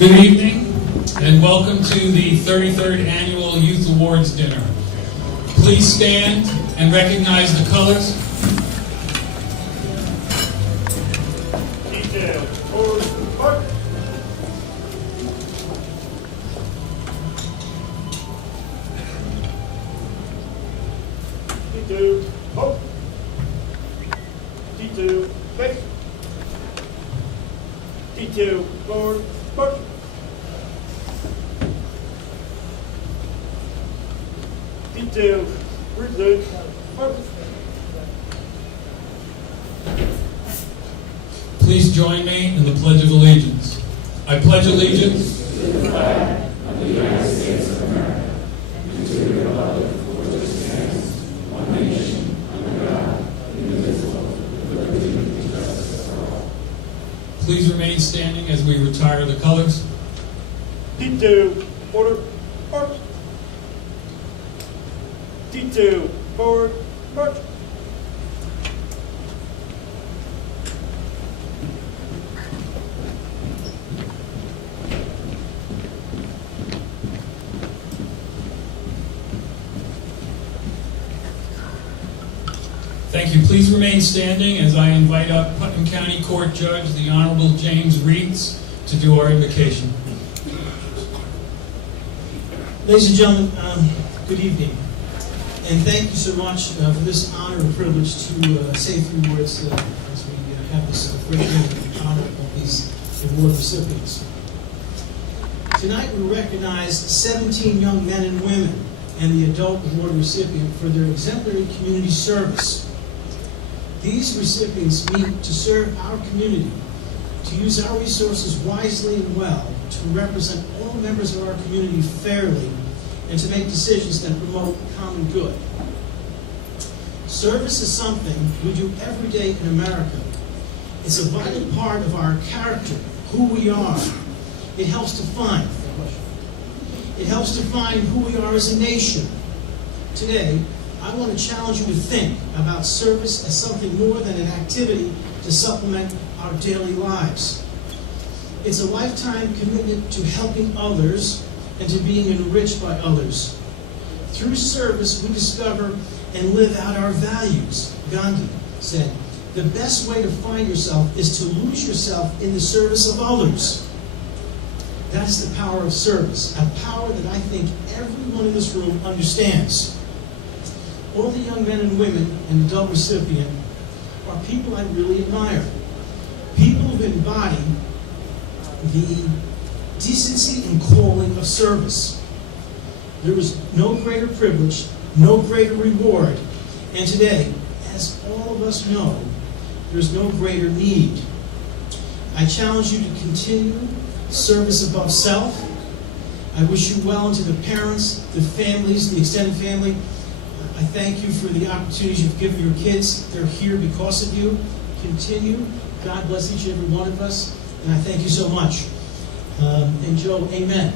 Good evening, and welcome to the 33rd Annual Youth Awards Dinner. Please stand and recognize the colors. Detail, forward, mark. Detail, hope. Detail, face. Detail, forward, mark. Detail, reserve, mark. Please join me in the Pledge of Allegiance. I pledge allegiance To the flag of the United States of America, and to the republic for which it stands, one nation, under God, indivisible, with liberty and justice for all. Please remain standing as we retire the colors. Detail, order, march. Detail, forward, march. Thank you. Please remain standing as I invite up Putnam County Court Judge, the Honorable James Reeds, to do our invocation. Ladies and gentlemen, good evening. And thank you so much for this honor and privilege to say a few words as we have this great honor of these award recipients. Tonight we recognize 17 young men and women and the adult award recipient for their exemplary community service. These recipients meet to serve our community, to use our resources wisely and well, to represent all members of our community fairly, and to make decisions that promote common good. Service is something we do every day in America. It's a vital part of our character, who we are. It helps define who we are as a nation. Today, I want to challenge you to think about service as something more than an activity to supplement our daily lives. It's a lifetime commitment to helping others and to being enriched by others. Through service, we discover and live out our values. Gandhi said, "The best way to find yourself is to lose yourself in the service of others." That's the power of service, a power that I think everyone in this room understands. All the young men and women and adult recipient are people I really admire. People who embody the decency and calling of service. There is no greater privilege, no greater reward, and today, as all of us know, there's no greater need. I challenge you to continue service above self. I wish you well to the parents, the families, the extended family. I thank you for the opportunities you've given your kids. They're here because of you. Continue. God bless each and every one of us, and I thank you so much. And Joe, amen.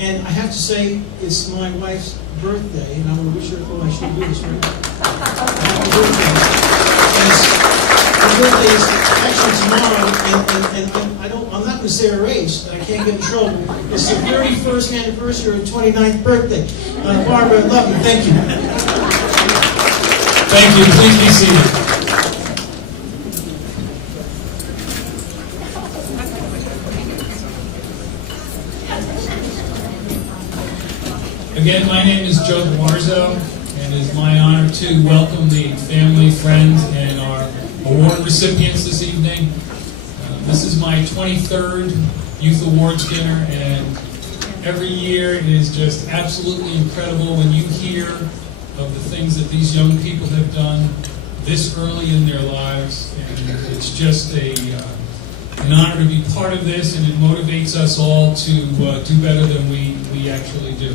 And I have to say, it's my wife's birthday, and I want to wish her, I should do this right. Happy birthday. Her birthday is actually tomorrow, and I'm not going to say her age, but I can't get in trouble. It's the 31st anniversary of her 29th birthday. Barbara, I love you. Thank you. Thank you. Please be seated. Again, my name is Joe Guarzo, and it is my honor to welcome the family, friends, and our award recipients this evening. This is my 23rd Youth Awards Dinner, and every year it is just absolutely incredible when you hear of the things that these young people have done this early in their lives, and it's just an honor to be part of this, and it motivates us all to do better than we actually do.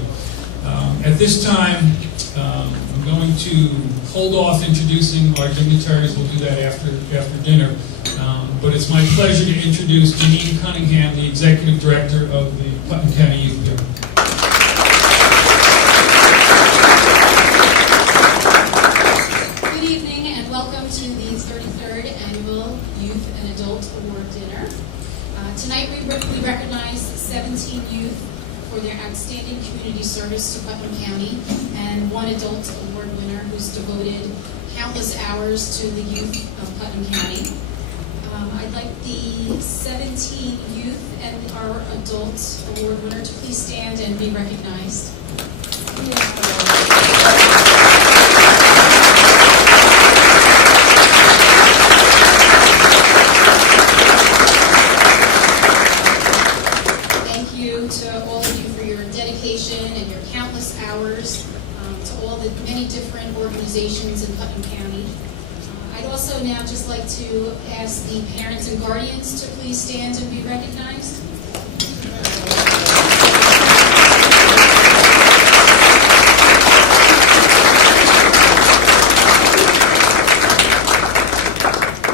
At this time, I'm going to hold off introducing our dignitaries. We'll do that after dinner. But it's my pleasure to introduce Janine Cunningham, the Executive Director of the Putnam County Youth Bureau. Good evening and welcome to the 33rd Annual Youth and Adult Award Dinner. Tonight we Adult Award winner who's devoted countless hours to the youth of Putnam County. I'd like the 17 youth and our adult award winner to please stand and be recognized. Thank you to all of you for your dedication and your countless hours, to all the many different organizations in Putnam County. I'd also now just like to ask the parents and guardians to please stand and be recognized.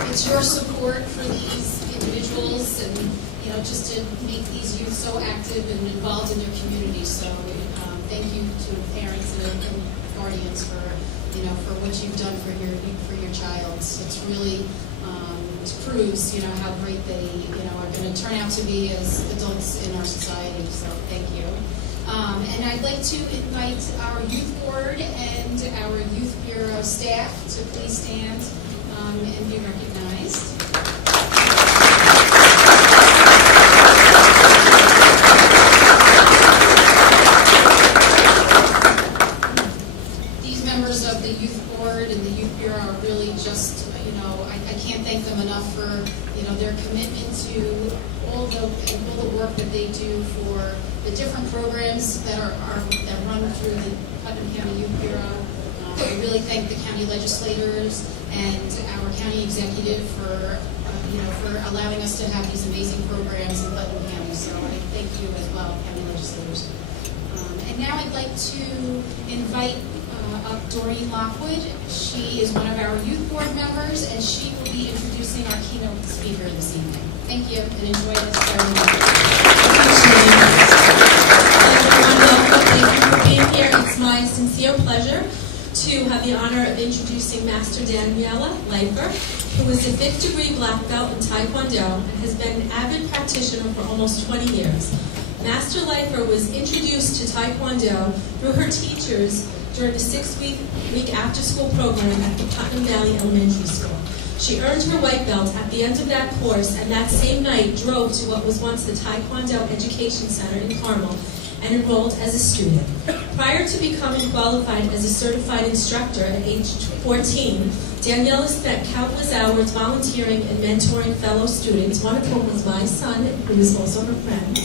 It's your support for these individuals and, just to make these youth so active and involved in their community. So thank you to parents and guardians for what you've done for your child. It's really proves how great they are going to turn out to be as adults in our society. So thank you. And I'd like to invite our youth board and our youth bureau staff to please stand and be recognized. These members of the youth board and the youth bureau are really just, I can't thank them enough for, their commitment to all the work that they do for the different programs that run through the Putnam County Youth Bureau. I really thank the county legislators and our county executive for allowing us to have these amazing programs in Putnam County. So I thank you as well, county legislators. And now I'd like to invite up Doreen Lockwood. She is one of our youth board members, and she will be introducing our keynote speaker this evening. Thank you, and enjoy this ceremony. Thank you for being here. It's my sincere pleasure to have the honor of introducing Master Daniela Leifer, who is a 5th degree black belt in Taekwondo and has been an avid practitioner for almost 20 years. Master Leifer was introduced to Taekwondo through her teachers during the 6-week after-school program at the Putnam Valley Elementary School. She earned her white belt at the end of that course, and that same night drove to what was once the Taekwondo Education Center in Carmel and enrolled as a student. Prior to becoming qualified as a certified instructor at age 14, Daniela spent countless hours volunteering and mentoring fellow students, one of whom was my son, who is also her friend.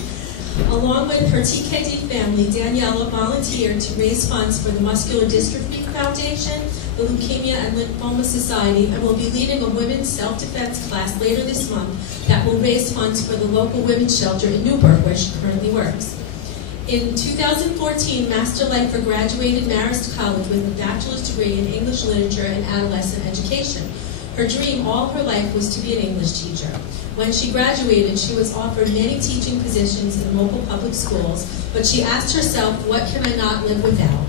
Along with her TKD family, Daniela volunteered to raise funds for the Muscular Dystrophy Foundation, the Leukemia and Lymphoma Society, and will be leading a women's self-defense class later this month that will raise funds for the local women's shelter in Newburgh, where she currently works. In 2014, Master Leifer graduated Marist College with a bachelor's degree in English literature and adolescent education. Her dream all her life was to be an English teacher. When she graduated, she was offered many teaching positions in local public schools, but she asked herself, what can I not live without?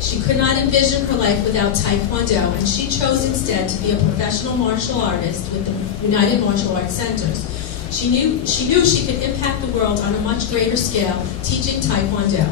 She could not envision her life without Taekwondo, and she chose instead to be a professional martial artist with the United Martial Arts Centers. She knew she could impact the world on a much greater scale, teaching Taekwondo.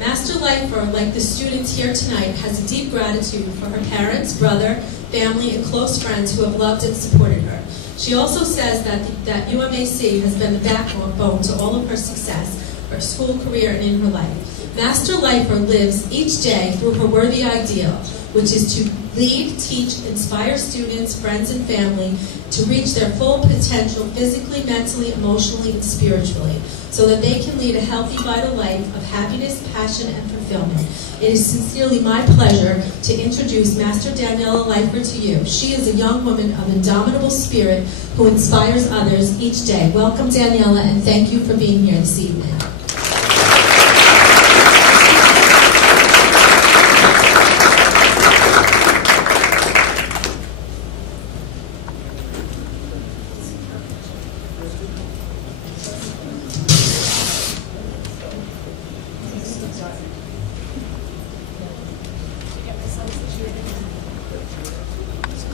Master Leifer, like the students here tonight, has a deep gratitude for her parents, brother, family, and close friends who have loved and supported her. She also says that UMAC has been the backbone to all of her success, her school career, and in her life. Master Leifer lives each day through her worthy ideal, which is to lead, teach, inspire students, friends, and family to reach their full potential physically, mentally, emotionally, and spiritually, so that they can lead a healthy, vital life of happiness, passion, and fulfillment. It is sincerely my pleasure to introduce Master Daniela Leifer to you. She is a young woman of indomitable spirit who inspires others each day. Welcome, Daniela, and thank you for being here this evening.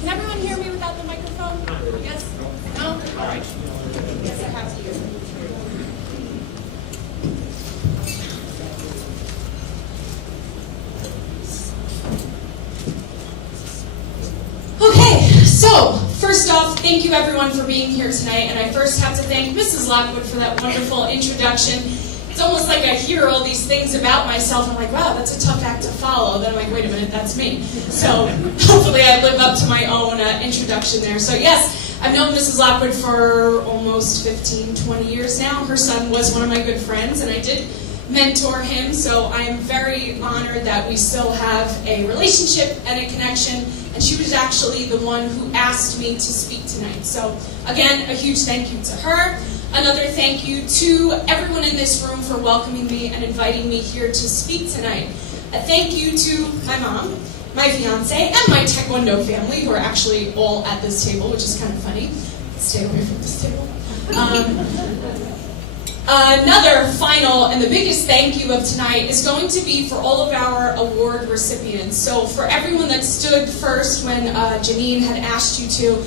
Can everyone hear me without the microphone? Yes? No? All right. Yes, I have to use it. first off, thank you everyone for being here tonight, and I first have to thank Mrs. Lockwood for that wonderful introduction. It's almost like I hear all these things about myself, and I'm like, wow, that's a tough act to follow. Then I'm like, wait a minute, that's me. So hopefully I live up to my own introduction there. So yes, I've known Mrs. Lockwood for almost 15, 20 years now. Her son was one of my good friends, and I did mentor him, so I am very honored that we still have a relationship and a connection, and she was actually the one who asked me to speak tonight. So again, a huge thank you to her. Another thank you to everyone in this room for welcoming me and inviting me here to speak tonight. A thank you to my mom, my fiance, and my Taekwondo family, who are actually all at this table, which is kind of funny. Stay away from this table. Another final and the biggest thank you of tonight is going to be for all of our award recipients. So for everyone that stood first when Janine had asked you to,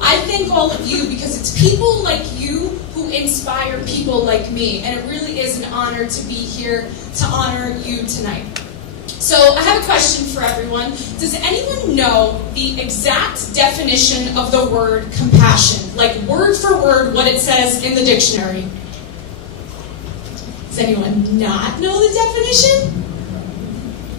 I thank all of you because it's people like you who inspire people like me, and it really is an honor to be here to honor you tonight. So I have a question for everyone. Does anyone know the exact definition of the word compassion? Like word for word what it says in the dictionary? Does anyone not know the definition?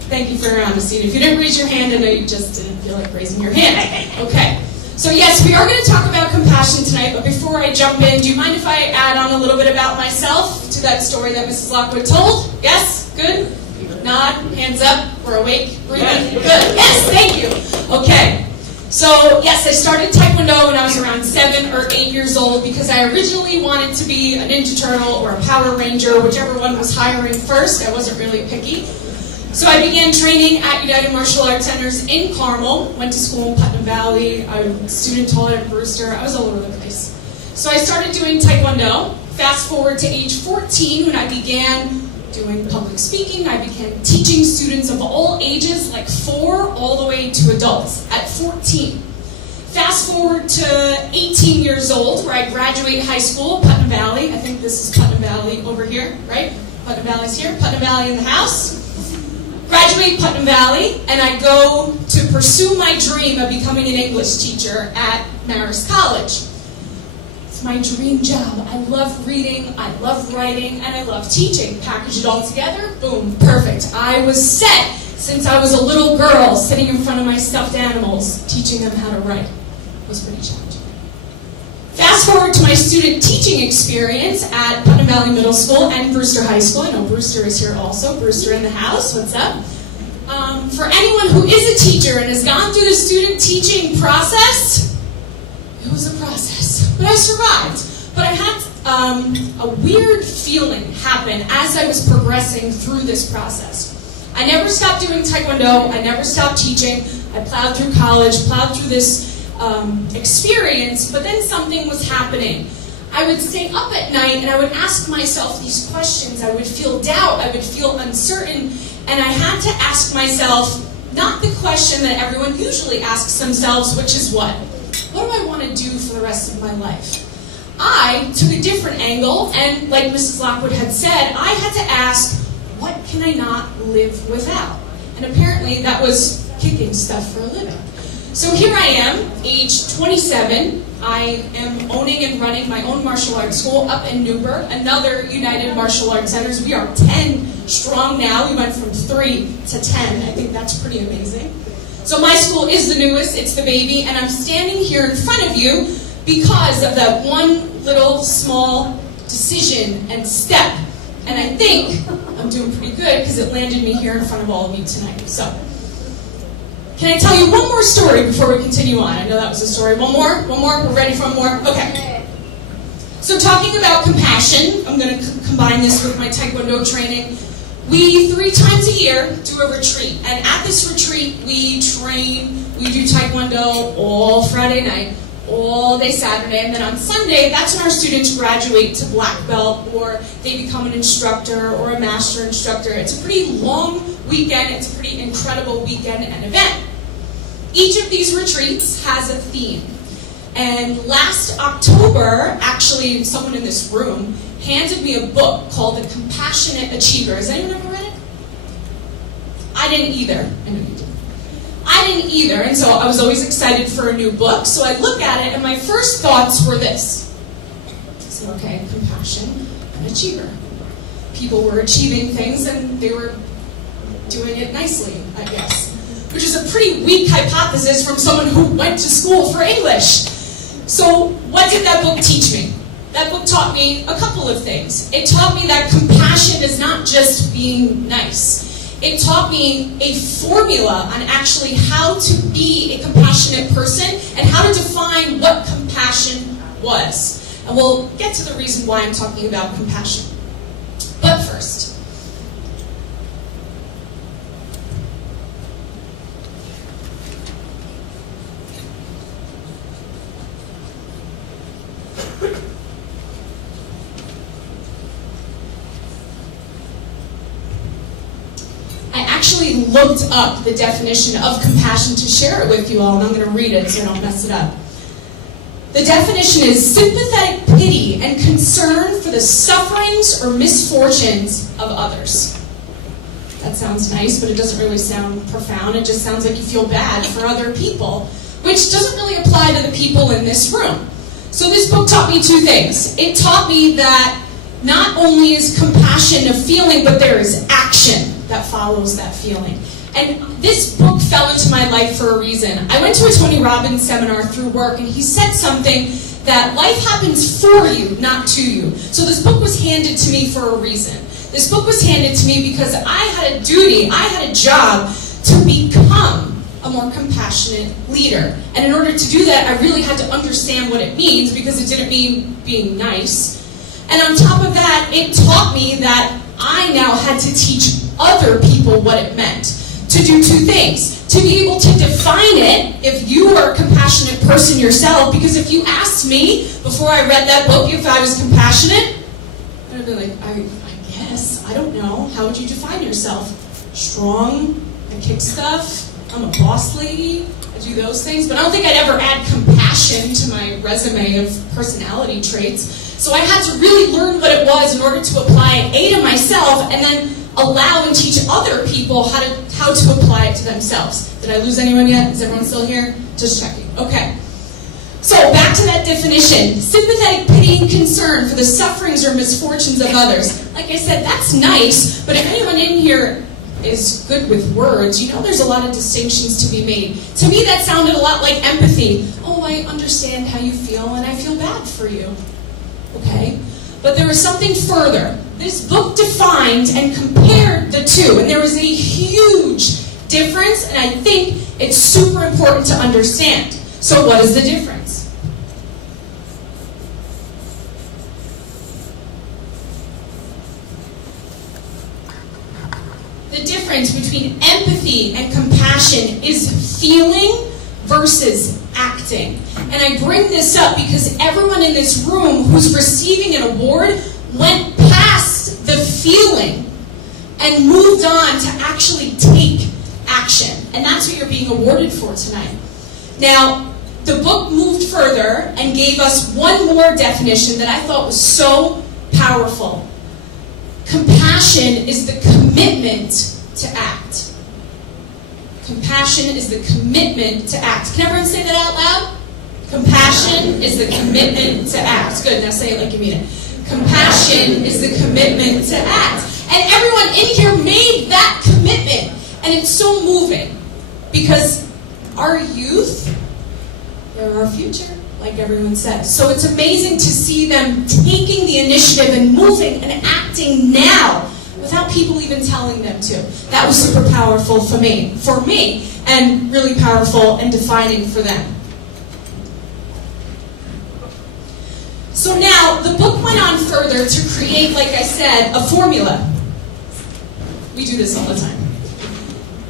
Thank you for your honesty. If you didn't raise your hand, I know you just didn't feel like raising your hand. Okay. So yes, we are going to talk about compassion tonight, but before I jump in, do you mind if I add on a little bit about myself to that story that Mrs. Lockwood told? Yes? Good? Nod, hands up, we're awake, breathing. Good. Yes, thank you. Okay. So, yes, I started Taekwondo when I was around 7 or 8 years old because I originally wanted to be a Ninja Turtle or a Power Ranger, whichever one was hiring first. I wasn't really picky. So I began training at United Martial Arts Centers in Carmel, went to school in Putnam Valley, I was a student taught at Brewster, I was all over the place. So I started doing Taekwondo. Fast forward to age 14 when I began doing public speaking. I began teaching students of all ages, like 4 all the way to adults, at 14. Fast forward to 18 years old, where I graduate high school, Putnam Valley. I think this is Putnam Valley over here, right? Putnam Valley's here, Putnam Valley in the house. Graduate Putnam Valley, and I go to pursue my dream of becoming an English teacher at Marist College. It's my dream job. I love reading, I love writing, and I love teaching. Package it all together, boom, perfect. I was set since I was a little girl sitting in front of my stuffed animals, teaching them how to write. It was pretty challenging. Fast forward to my student teaching experience at Putnam Valley Middle School and Brewster High School. I know Brewster is here also. Brewster in the house, what's up? For anyone who is a teacher and has gone through the student teaching process, it was a process, but I survived. But I had a weird feeling happen as I was progressing through this process. I never stopped doing Taekwondo, I never stopped teaching, I plowed through college, plowed through this experience, but then something was happening. I would stay up at night and I would ask myself these questions. I would feel doubt, I would feel uncertain, and I had to ask myself, not the question that everyone usually asks themselves, which is what? What do I want to do for the rest of my life? I took a different angle, and like Mrs. Lockwood had said, I had to ask, what can I not live without? And apparently that was kicking stuff for a living. So here I am, age 27. I am owning and running my own martial arts school up in Newburgh, another United Martial Arts Centers. We are 10 strong now. We went from 3 to 10. I think that's pretty amazing. So my school is the newest, it's the baby, and I'm standing here in front of you because of that one little small decision and step. And I think I'm doing pretty good because it landed me here in front of all of you tonight. So, can I tell you one more story before we continue on? I know that was a story. One more? We're ready for one more? Okay. So talking about compassion, I'm going to combine this with my Taekwondo training. We, 3 times a year, do a retreat. And at this retreat, we train, we do Taekwondo all Friday night, all day Saturday, and then on Sunday, that's when our students graduate to black belt, or they become an instructor or a master instructor. It's a pretty long weekend. It's a pretty incredible weekend and event. Each of these retreats has a theme. And last October, actually, someone in this room handed me a book called The Compassionate Achiever. Has anyone ever read it? I didn't either. I know you did. I I didn't either, and so I was always excited for a new book. So I'd look at it, and my first thoughts were this. So, okay, compassion, an achiever. People were achieving things, and they were doing it nicely, I guess. Which is a pretty weak hypothesis from someone who went to school for English. So what did that book teach me? That book taught me a couple of things. It taught me that compassion is not just being nice. It taught me a formula on actually how to be a compassionate person and how to define what compassion was. And we'll get to the reason why I'm talking about compassion. But first, looked up the definition of compassion to share it with you all, and I'm going to read it so I don't mess it up. The definition is sympathetic pity and concern for the sufferings or misfortunes of others. That sounds nice, but it doesn't really sound profound. It just sounds like you feel bad for other people, which doesn't really apply to the people in this room. So this book taught me two things. It taught me that not only is compassion a feeling, but there is action that follows that feeling. And this book fell into my life for a reason. I went to a Tony Robbins seminar through work, and he said something that life happens for you, not to you. So this book was handed to me for a reason. This book was handed to me because I had a duty, I had a job to become a more compassionate leader. And in order to do that, I really had to understand what it means, because it didn't mean being nice. And on top of that, it taught me that I now had to teach other people what it meant. To do two things. To be able to define it if you are a compassionate person yourself, because if you asked me before I read that book if I was compassionate, I'd be like, I guess, I don't know. How would you define yourself? Strong, I kick stuff, I'm a boss lady, I do those things, but I don't think I'd ever add compassion to my resume of personality traits. So I had to really learn what it was in order to apply it, A, to myself, and then allow and teach other people how to apply it to themselves. Did I lose anyone yet? Is everyone still here? Just checking. Okay. So back to that definition. Sympathetic pity and concern for the sufferings or misfortunes of others. Like I said, that's nice, but if anyone in here is good with words, you know there's a lot of distinctions to be made. To me, that sounded a lot like empathy. Oh, I understand how you feel, and I feel bad for you. Okay? But there was something further. This book defined and compared the two, and there was a huge difference, and I think it's super important to understand. So what is the difference? The difference between empathy and compassion is feeling versus acting. And I bring this up because everyone in this room who's receiving an award went past the feeling and moved on to actually take action. And that's what you're being awarded for tonight. Now, the book moved further and gave us one more definition that I thought was so powerful. Compassion is the commitment to act. Compassion is the commitment to act. Can everyone say that out loud? Compassion is the commitment to act. Good, now say it like you mean it. Compassion is the commitment to act. And everyone in here made that commitment. And it's so moving. Because our youth, they're our future, like everyone says. So it's amazing to see them taking the initiative and moving and acting now without people even telling them to. That was super powerful for me, and really powerful and defining for them. So now, the book went on further to create, like I said, a formula. We do this all the time.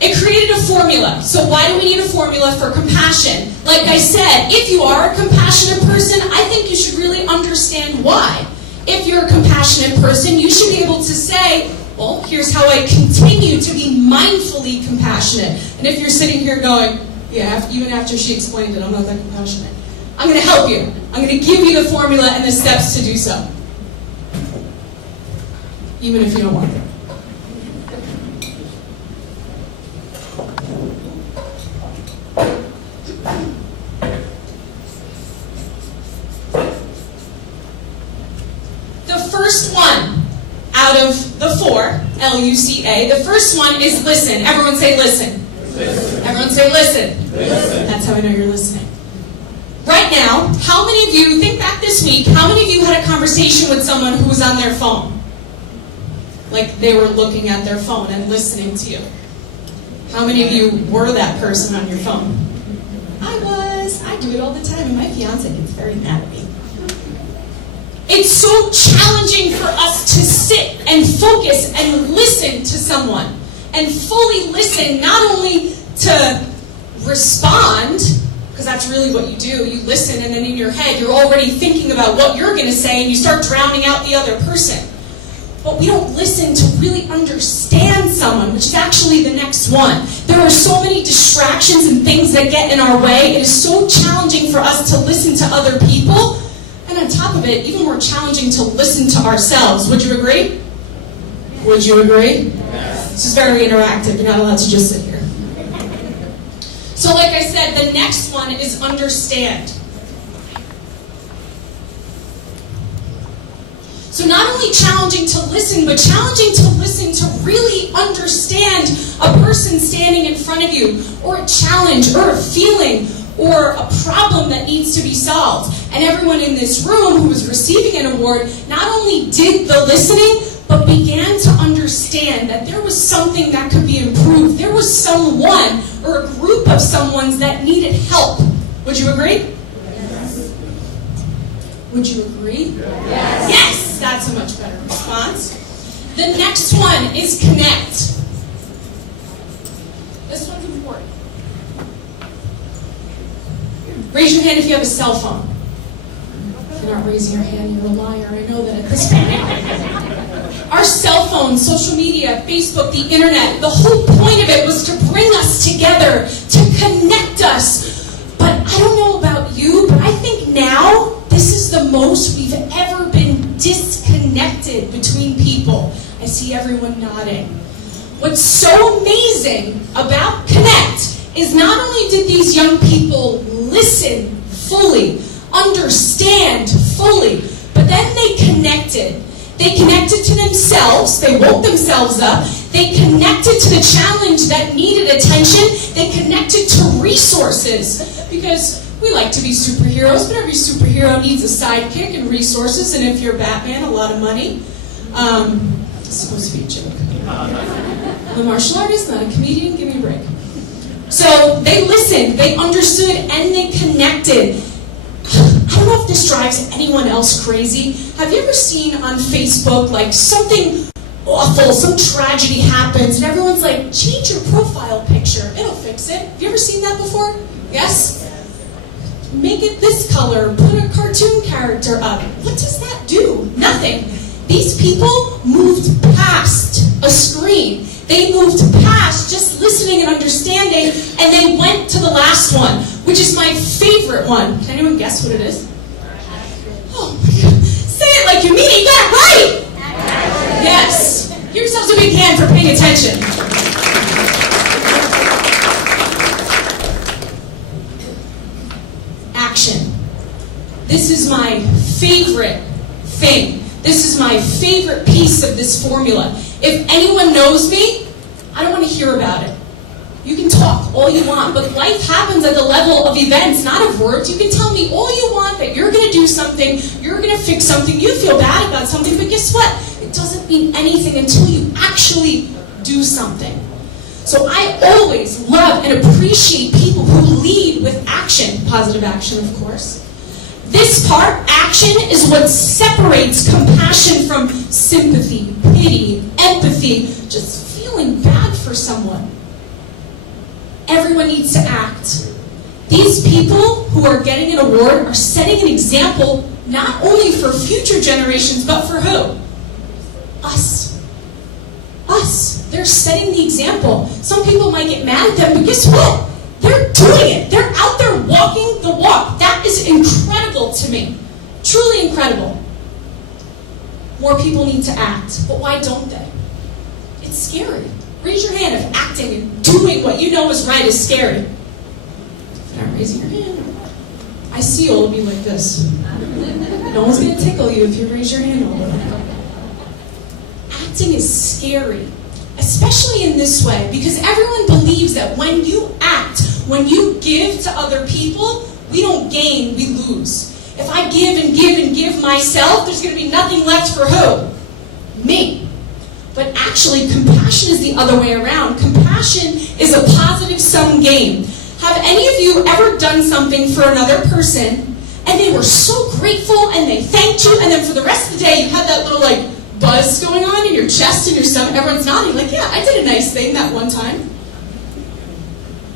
It created a formula. So why do we need a formula for compassion? Like I said, if you are a compassionate person, I think you should really understand why. If you're a compassionate person, you should be able to say, well, here's how I continue to be mindfully compassionate. And if you're sitting here going, yeah, even after she explained it, I'm not that compassionate, I'm going to help you. I'm going to give you the formula and the steps to do so. Even if you don't want them. 4, L-U-C-A. The first one is listen. Everyone say listen. Listen. Everyone say listen. Listen. That's how I know you're listening. Right now, how many of you, think back this week, how many of you had a conversation with someone who was on their phone? Like they were looking at their phone and listening to you. How many of you were that person on your phone? I was. I do it all the time, and my fiance gets very mad at me. It's so challenging for us to sit and focus and listen to someone. And fully listen, not only to respond, because that's really what you do. You listen, and then in your head, you're already thinking about what you're going to say, and you start drowning out the other person. But we don't listen to really understand someone, which is actually the next one. There are so many distractions and things that get in our way. It is so challenging for us to listen to other people. And on top of it, even more challenging to listen to ourselves. Would you agree? Would you agree? Yes. This is very interactive. You're not allowed to just sit here. So like I said, the next one is understand. So not only challenging to listen, but challenging to listen to really understand a person standing in front of you, or a challenge, or a feeling, or a problem that needs to be solved. And everyone in this room who was receiving an award not only did the listening, but began to understand that there was something that could be improved. There was someone or a group of someones that needed help. Would you agree? Yes. Would you agree? Yes. Yes! That's a much better response. The next one is connect. This one's important. Raise your hand if you have a cell phone. If you're not raising your hand, you're a liar. I know that at this point. Our cell phones, social media, Facebook, the internet, the whole point of it was to bring us together, to connect us. But I don't know about you, but I think now this is the most we've ever been disconnected between people. I see everyone nodding. What's so amazing about Connect is not only did these young people listen fully, understand fully, but then they connected. They connected to themselves. They woke themselves up. They connected to the challenge that needed attention. They connected to resources. Because we like to be superheroes, but every superhero needs a sidekick and resources. And if you're Batman, a lot of money. It's supposed to be a joke. I'm a martial artist, not a comedian. Give me a break. So they listened, they understood, and they connected. I don't know if this drives anyone else crazy. Have you ever seen on Facebook, like, something awful, some tragedy happens, and everyone's like, change your profile picture, it'll fix it. Have you ever seen that before? Yes? Make it this color, put a cartoon character up. What does that do? Nothing. These people moved past a screen. They moved past just listening and understanding, and they went to the last one, which is my favorite one. Can anyone guess what it is? Oh my God. Say it like you mean it. You got it right! Yes. Give yourselves a big hand for paying attention. Action. This is my favorite thing. This is my favorite piece of this formula. If anyone knows me, I don't want to hear about it. You can talk all you want, but life happens at the level of events, not of words. You can tell me all you want that you're going to do something, you're going to fix something, you feel bad about something, but guess what? It doesn't mean anything until you actually do something. So I always love and appreciate people who lead with action, positive action, of course. This part, action, is what separates compassion from sympathy, pity, empathy, just feeling bad for someone. Everyone needs to act. These people who are getting an award are setting an example not only for future generations, but for who? Us. Us. They're setting the example. Some people might get mad at them, but guess what? They're doing it. They're out there walking the walk. That is incredible to me. Truly incredible. More people need to act. But why don't they? It's scary. Raise your hand if acting and doing what you know is right is scary. If you're not raising your hand, I see all of you like this. No one's going to tickle you if you raise your hand all the way. acting is scary, especially in this way, because everyone believes that when you act, when you give to other people, we don't gain, we lose. If I give and give and give myself, there's going to be nothing left for who? Me. But actually, compassion is the other way around. Compassion is a positive-sum game. Have any of you ever done something for another person, and they were so grateful, and they thanked you, and then for the rest of the day, you had that little, buzz going on in your chest and your stomach? Everyone's nodding, yeah, I did a nice thing that one time.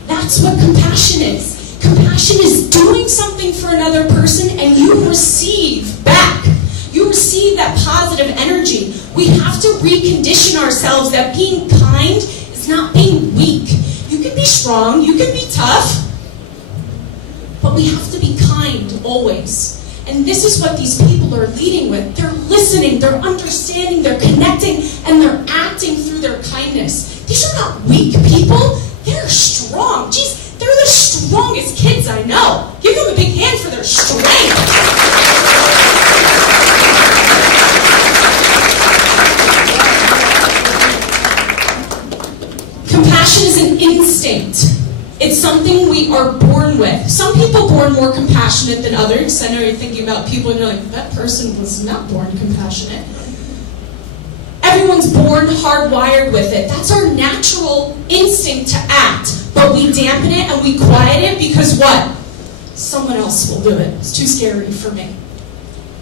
That's what compassion is. Compassion is doing something for another person, and you receive back. You receive that positive energy. We have to recondition ourselves that being kind is not being weak. You can be strong, you can be tough, but we have to be kind always. And this is what these people are leading with. They're listening, they're understanding, they're connecting, and they're acting through their kindness. These are not weak people. They're strong. Geez, they're the strongest kids I know. Give them a big hand for their strength. Compassion is an instinct. It's something we are born with. Some people born more compassionate than others. I know you're thinking about people and you're like, that person was not born compassionate. Everyone's born hardwired with it. That's our natural instinct to act. But we dampen it and we quiet it because what? Someone else will do it. It's too scary for me.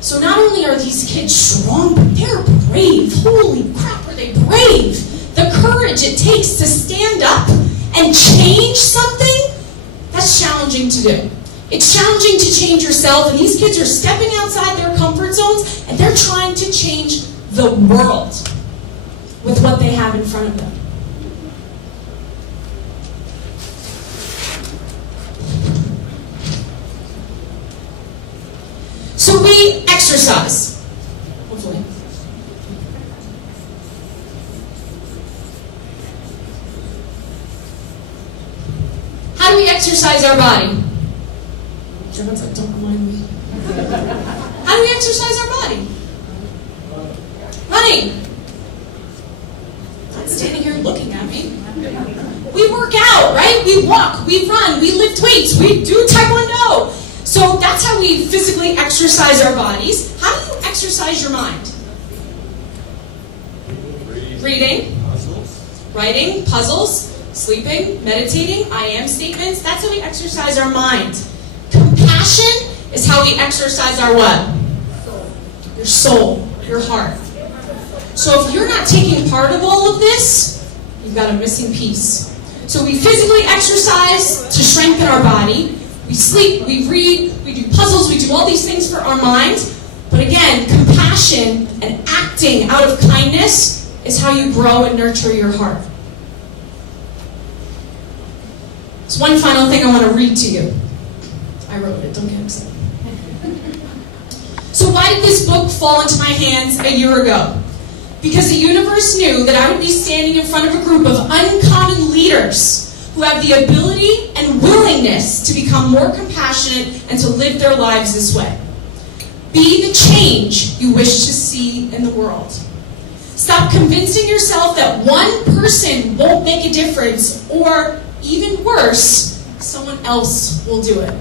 So not only are these kids strong, but they're brave. Holy crap, are they brave? The courage it takes to stand up and change something, that's challenging to do. It's challenging to change yourself, and these kids are stepping outside their comfort zones, and they're trying to change the world with what they have in front of them. So we exercise, hopefully. How do we exercise our body? Everyone's like, don't remind me. How do we exercise our body? Running. Not standing here looking at me. We work out, right? We walk, we run, we lift weights, we do Taekwondo. So that's how we physically exercise our bodies. How do you exercise your mind? Reading, writing, puzzles, sleeping, meditating, I am statements. That's how we exercise our mind. Compassion is how we exercise our what? Your soul, your heart. So if you're not taking part of all of this, you've got a missing piece. So we physically exercise to strengthen our body. We sleep, we read, we do puzzles, we do all these things for our mind. But again, compassion and acting out of kindness is how you grow and nurture your heart. So one final thing I want to read to you. I wrote it, don't get upset. So why did this book fall into my hands a year ago? Because the universe knew that I would be standing in front of a group of uncommon leaders who have the ability and willingness to become more compassionate and to live their lives this way. Be the change you wish to see in the world. Stop convincing yourself that one person won't make a difference, or even worse, someone else will do it.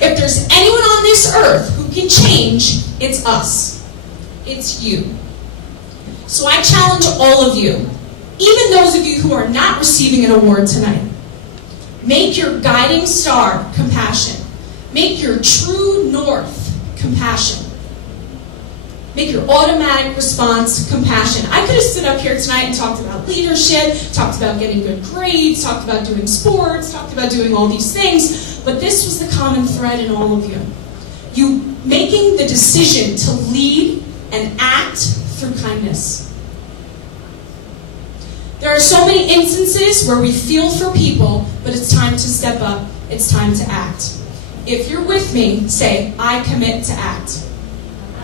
If there's anyone on this earth who can change, it's us. It's you. So I challenge all of you, even those of you who are not receiving an award tonight, make your guiding star compassion. Make your true north compassion. Make your automatic response compassion. I could have stood up here tonight and talked about leadership, talked about getting good grades, talked about doing sports, talked about doing all these things, but this was the common thread in all of you. You making the decision to lead and act through kindness. There are so many instances where we feel for people, but it's time to step up, it's time to act. If you're with me, say, I commit to act.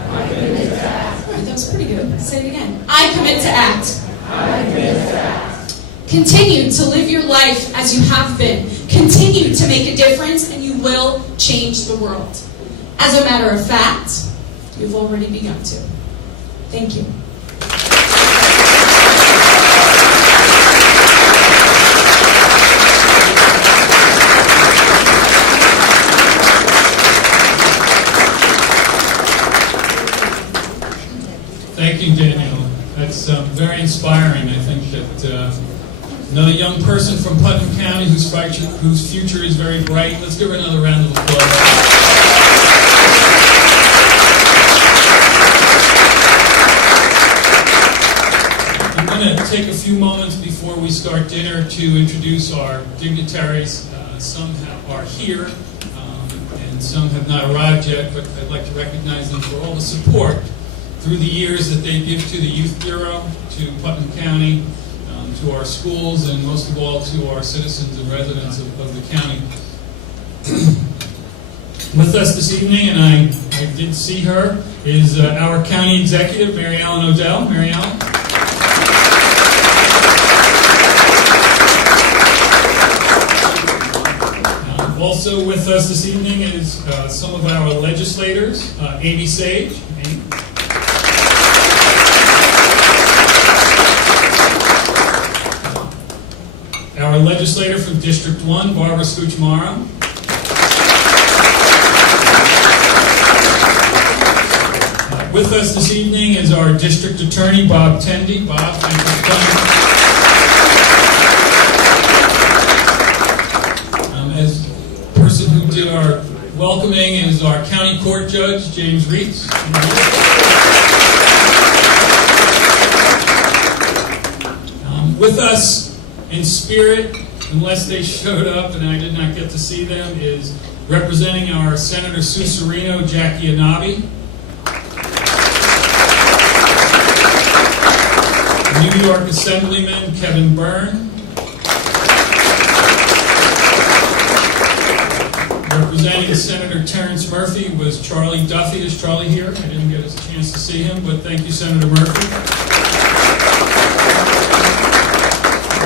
I commit to act. All right, that was pretty good. Say it again. I commit to act. I commit to act. Continue to live your life as you have been. Continue to make a difference, and you will change the world. As a matter of fact, you've already begun to. Thank you. Thank you, Danielle. That's very inspiring. I think that another young person from Putnam County whose future is very bright. Let's give her another round of applause. I'm going to take a few moments before we start dinner to introduce our dignitaries. Some are here, and some have not arrived yet, but I'd like to recognize them for all the support through the years that they give to the Youth Bureau, to Putnam County, to our schools, and most of all to our citizens and residents of the county. With us this evening, and I did see her, is our county executive, Mary Ellen Odell. Mary Ellen. Also with us this evening is some of our legislators, Amy Sage. Amy. Our legislator from District 1, Barbara Scuchamara. With us this evening is our district attorney, Bob Tendy. Bob, thank you for coming. As the person who did our welcoming is our county court judge, James Reitz. With us in spirit, unless they showed up and I did not get to see them, is representing our Senator Sue Serino, Jackie Anabi. New York Assemblyman Kevin Byrne. Representing Senator Terrence Murphy was Charlie Duffy. Is Charlie here? I didn't get a chance to see him, but thank you, Senator Murphy.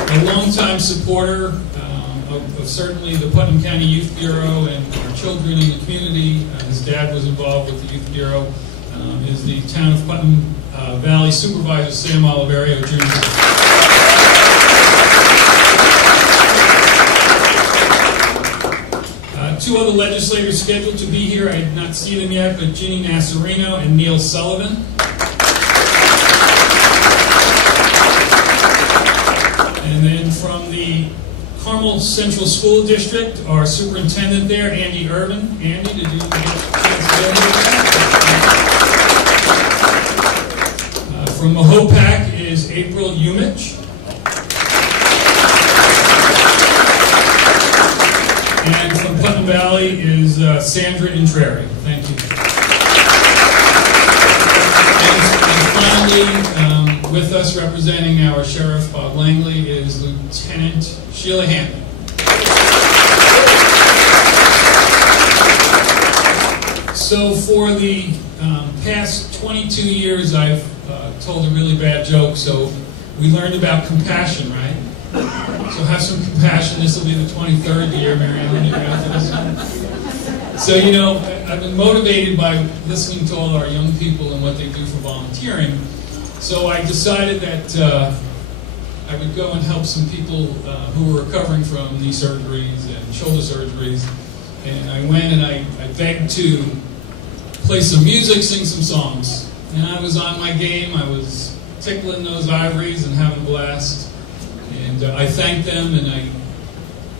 A longtime supporter of certainly the Putnam County Youth Bureau and our children in the community. His dad was involved with the Youth Bureau. Is the Town of Putnam Valley Supervisor Sam Oliverio Jr. Two other legislators scheduled to be here. I did not see them yet, but Ginny Nasarino and Neil Sullivan. And then from the Carmel Central School District, our superintendent there, Andy Irvin. Andy, did you get a chance to go here? From Mahopac is April Umich. And from Putnam Valley is Sandra Intreri. Thank you. And finally, with us representing our Sheriff Bob Langley is Lieutenant Sheila Hampton. So for the past 22 years, I've told a really bad joke. So we learned about compassion, right? So have some compassion. This will be the 23rd year, Mary Ellen, you're after this one. So, you know, I've been motivated by listening to all our young people and what they do for volunteering. So I decided that I would go and help some people who were recovering from knee surgeries and shoulder surgeries. And I went and I begged to play some music, sing some songs. And I was on my game. I was tickling those ivories and having a blast. And I thanked them and I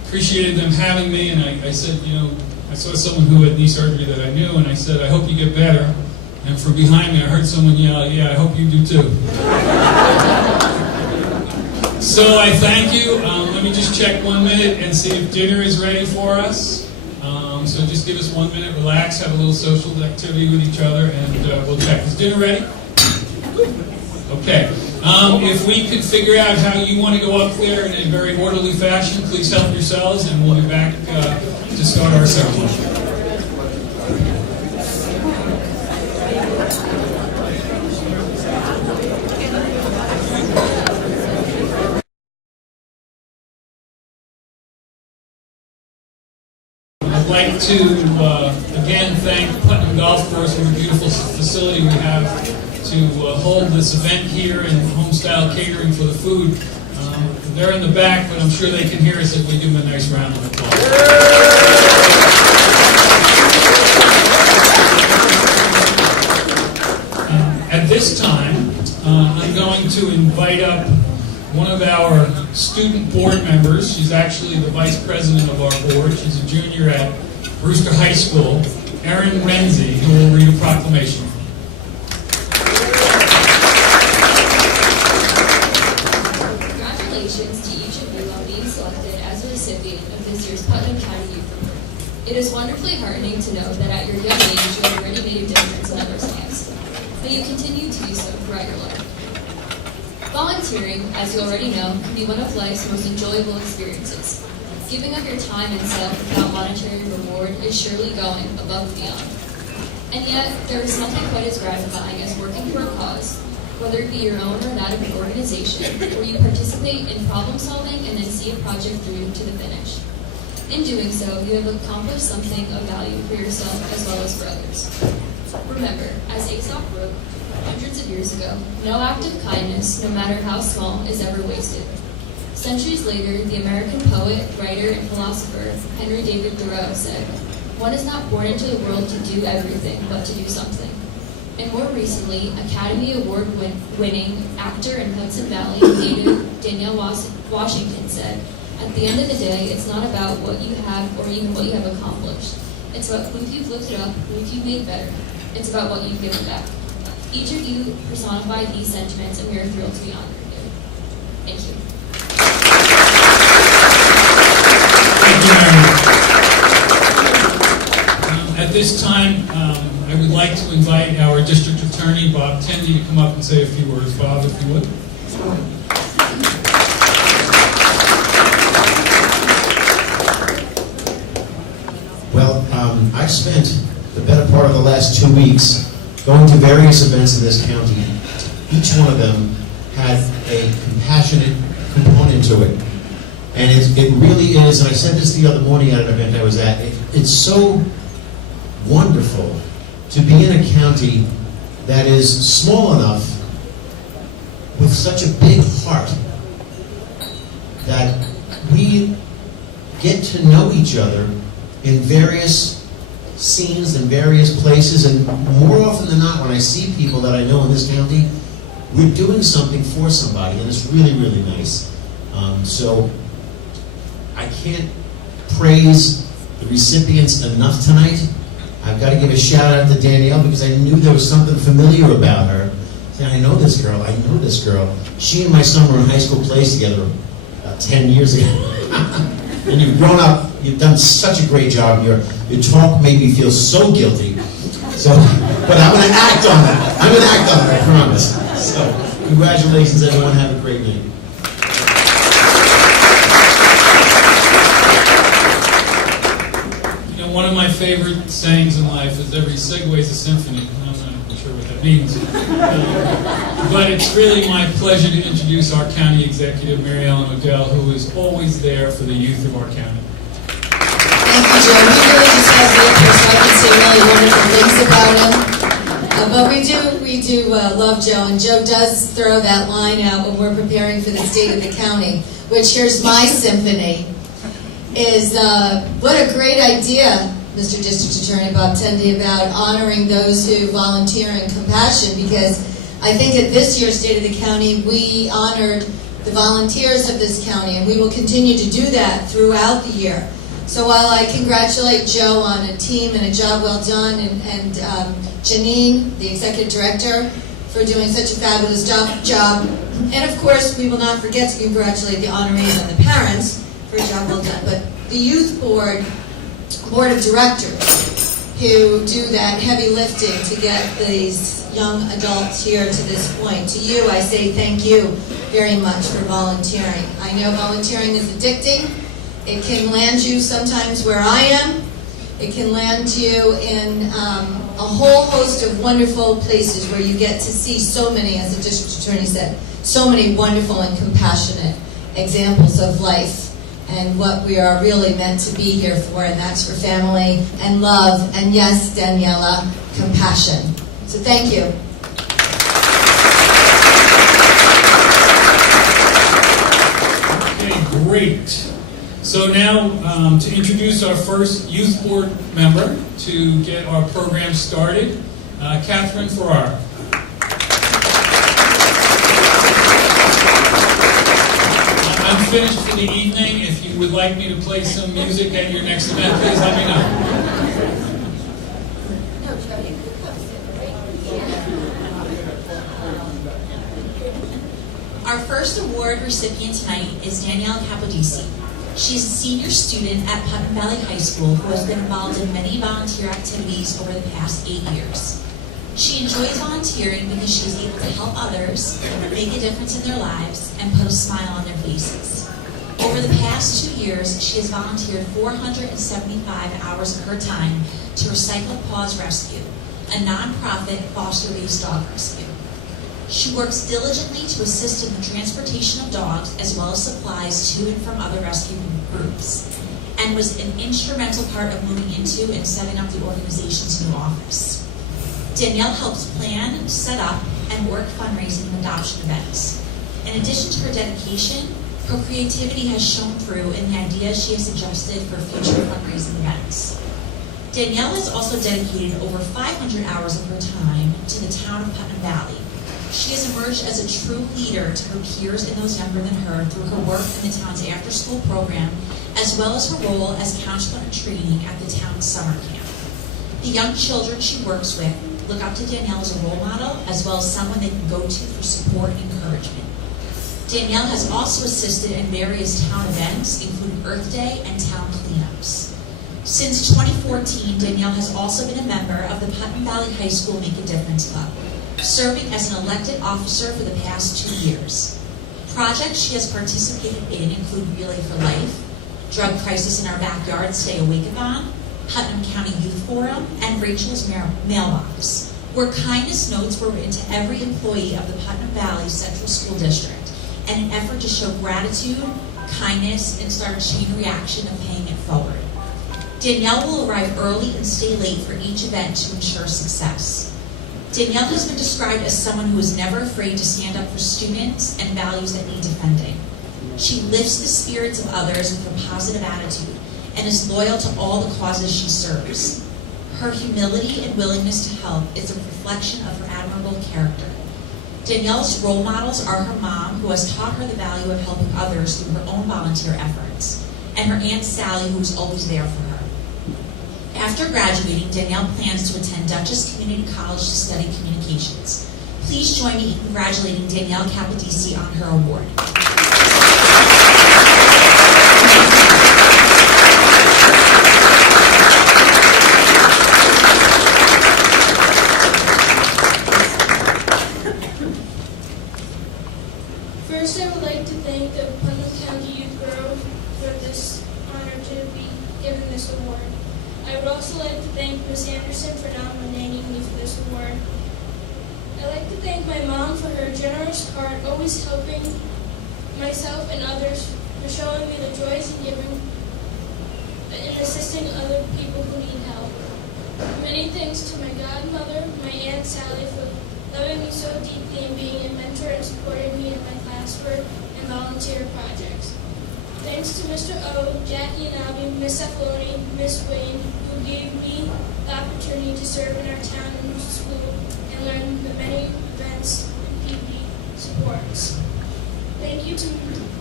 appreciated them having me. And I said, you know, I saw someone who had knee surgery that I knew, and I said, I hope you get better. And from behind me, I heard someone yell, yeah, I hope you do too. So I thank you. Let me just check 1 minute and see if dinner is ready for us. So just give us 1 minute, relax, have a little social activity with each other, and we'll check. Is dinner ready? Okay. If we could figure out how you want to go up there in a very orderly fashion, please help yourselves, and we'll be back to start our ceremony. I'd like to again thank Putnam Golf Course for the beautiful facility we have to hold this event here and home-style catering for the food. They're in the back, but I'm sure they can hear us if we give them a nice round of applause. At this time, one of our student board members. She's actually the vice president of our board. She's a junior at Brewster High School, Erin Renzi, who will read a proclamation. Congratulations to each of you on being selected as a recipient of this year's Putnam County Youth Award. It is wonderfully heartening to know that at your young age you have already made a difference in others' lives, but you continue to do so throughout your life. Volunteering, as you already know, can be one of life's most enjoyable experiences. Giving up your time and self without monetary reward is surely going above and beyond. And yet, there is nothing quite as gratifying as working for a cause, whether it be your own or that of an organization, where you participate in problem solving and then see a project through to the finish. In doing so, you have accomplished something of value for yourself as well as for others. Remember, as Aesop wrote hundreds of years ago, no act of kindness, no matter how small, is ever wasted. Centuries later, the American poet, writer, and philosopher Henry David Thoreau said, "One is not born into the world to do everything, but to do something." And more recently, Academy Award-winning actor and Hudson Valley native Danielle Washington said, "At the end of the day, it's not about what you have or even what you have accomplished. It's about who you've lifted up, who you've made better. It's about what you've given back." Each of you personified these sentiments, and we are thrilled to be honoring you. Thank you. Thank you, Erin. At this time, I would like to invite our district attorney, Bob Tendy, to come up and say a few words. Bob, if you would. Well, I've spent the better part of the last 2 weeks going to various events in this county. Each one of them had a compassionate component to it. And it really is, and I said this the other morning at an event I was at, it's so wonderful to be in a county that is small enough with such a big heart that we get to know each other in various scenes and various places, and more often than not, when I see people that I know in this county, we're doing something for somebody, and it's really, really nice. So I can't praise the recipients enough tonight. I've got to give a shout out to Danielle because I knew there was something familiar about her. I know this girl. I know this girl. She and my son were in high school plays together 10 years ago. And you've grown up. You've done such a great job. Your talk made me feel so guilty. So, but I'm going to act on that. I'm going to act on it, I promise. So, congratulations, everyone. Have a great night. You know, one of my favorite sayings in life is every segue is a symphony. I'm not sure what that means. But it's really my pleasure to introduce our county executive, Mary Ellen Odell, who is always there for the youth of our county. Thank you, Joe. He really just has the interest. I can say really wonderful things about him. But we do love Joe, and Joe does throw that line out when we're preparing for the state of the county, which here's my symphony, is what a great idea, Mr. District Attorney Bob Tendy, about honoring those who volunteer in compassion, because I think at this year's State of the County, we honored the volunteers of this county, and we will continue to do that throughout the year. So while I congratulate Joe on a team and a job well done, and Janine, the Executive Director, for doing such a fabulous job, and of course, we will not forget to congratulate the honorees and the parents for a job well done, but the Youth Board of Directors who do that heavy lifting to get these young adults here to this point. To you, I say thank you very much for volunteering. I know volunteering is addicting. It can land you sometimes where I am. It can land you in a whole host of wonderful places where you get to see so many, as the district attorney said, so many wonderful and compassionate examples of life and what we are really meant to be here for, and that's for family and love, and yes, Daniela, compassion. So thank you. Okay, great. So now, to introduce our first youth board member to get our program started, Catherine Farrar. finished for the evening. If you would like me to play some music at your next event, please let me know. Our first award recipient tonight is Danielle Capodisi. She is a senior student at Putnam Valley High School who has been involved in many volunteer activities over the past 8 years. She enjoys volunteering because she is able to help others, make a difference in their lives, and put a smile on their faces. Over the past 2 years, she has volunteered 475 hours of her time to Recycle Paws Rescue, a nonprofit foster-based dog rescue. She works diligently to assist in the transportation of dogs as well as supplies to and from other rescue groups, and was an instrumental part of moving into and setting up the organization's new office. Danielle helps plan, set up, and work fundraising and adoption events. In addition to her dedication, her creativity has shown through in the ideas she has suggested for future fundraising events. Danielle has also dedicated over 500 hours of her time to the town of Putnam Valley. She has emerged as a true leader to her peers and those younger than her through her work in the town's after-school program, as well as her role as counselor in training at the town's summer camp. The young children she works with look up to Danielle as a role model, as well as someone they can go to for support and encouragement. Danielle has also assisted in various town events, including Earth Day and town cleanups. Since 2014, Danielle has also been a member of the Putnam Valley High School Make a Difference Club, serving as an elected officer for the past 2 years. Projects she has participated in include Relay for Life, Drug Crisis in Our Backyard, Stay Awake-a-thon, Putnam County Youth Forum, and Rachel's Mailbox, where kindness notes were written to every employee of the Putnam Valley Central School District in an effort to show gratitude, kindness, and start a chain reaction of paying it forward. Danielle will arrive early and stay late for each event to ensure success. Danielle has been described as someone who is never afraid to stand up for students and values that need defending. She lifts the spirits of others with a positive attitude and is loyal to all the causes she serves. Her humility and willingness to help is a reflection of her admirable character. Danielle's role models are her mom, who has taught her the value of helping others through her own volunteer efforts, and her Aunt Sally, who is always there for her. After graduating, Danielle plans to attend Dutchess Community College to study communications. Please join me in congratulating Danielle Capodisi on her award. First, I would like to thank the Putnam County Youth Bureau for this honor to be given this award. I would also like to thank Ms. Anderson for nominating me for this award. I'd like to thank my mom for her generous heart, always helping myself and others, for showing me the joys in giving and assisting other people who need help. Many thanks to my godmother, my Aunt Sally, for loving me so deeply and being a mentor and supporting me in my classwork and volunteer projects. Thanks to Mr. O, Jackie and Abby, Miss Cephaloni, Miss Wayne, who gave me the opportunity to serve in our town and school and learn the many events and PD supports. Thank you to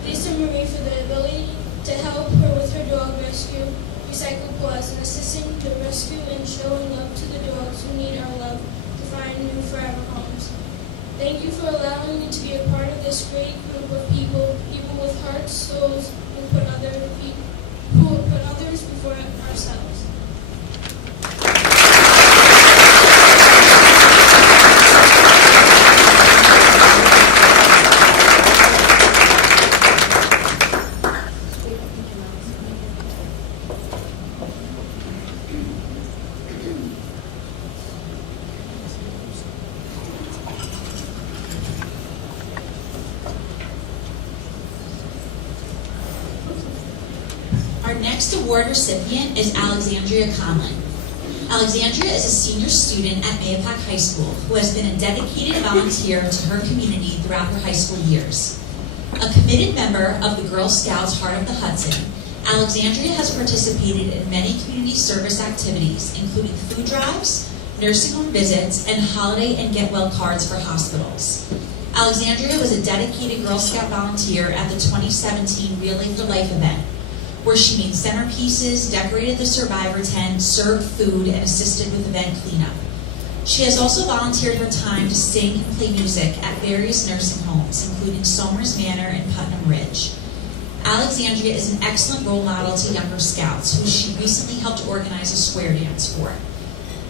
Lisa Marie for the ability to help her with her dog rescue, Recycle Paws, and assisting the rescue and showing love to the dogs who need our love to find new forever homes. Thank you for allowing me to be a part of this great group of people with hearts, souls, who put others before ourselves. Our next award recipient is Alexandria Conlon. Alexandria is a senior student at Mayapack High School who has been a dedicated volunteer to her community throughout her high school years. A committed member of the Girl Scouts Heart of the Hudson, Alexandria has participated in many community service activities, including food drives, nursing home visits, and holiday and get well cards for hospitals. Alexandria was a dedicated Girl Scout volunteer at the 2017 Relay for Life event, where she made centerpieces, decorated the survivor tent, served food, and assisted with event cleanup. She has also volunteered her time to sing and play music at various nursing homes, including Somers Manor and Putnam Ridge. Alexandria is an excellent role model to younger scouts, who she recently helped organize a square dance for.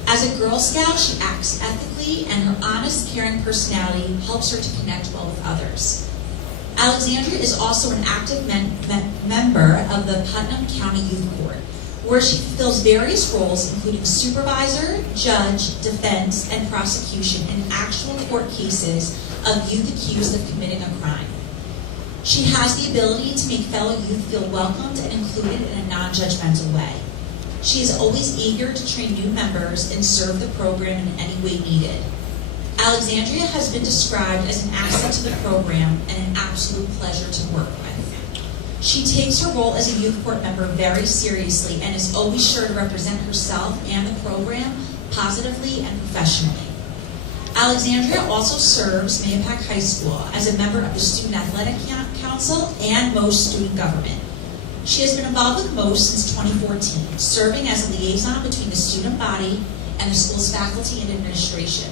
As a Girl Scout, she acts ethically, and her honest, caring personality helps her to connect well with others. Alexandria is also an active member of the Putnam County Youth Court, where she fulfills various roles including supervisor, judge, defense, and prosecution in actual court cases of youth accused of committing a crime. She has the ability to make fellow youth feel welcomed and included in a non-judgmental way. She is always eager to train new members and serve the program in any way needed. Alexandria has been described as an asset to the program and an absolute pleasure to work with. She takes her role as a youth court member very seriously and is always sure to represent herself and the program positively and professionally. Alexandria also serves Mahopac High School as a member of the Student Athletic Council and MOST student government. She has been involved with MOST since 2014, serving as a liaison between the student body and the school's faculty and administration.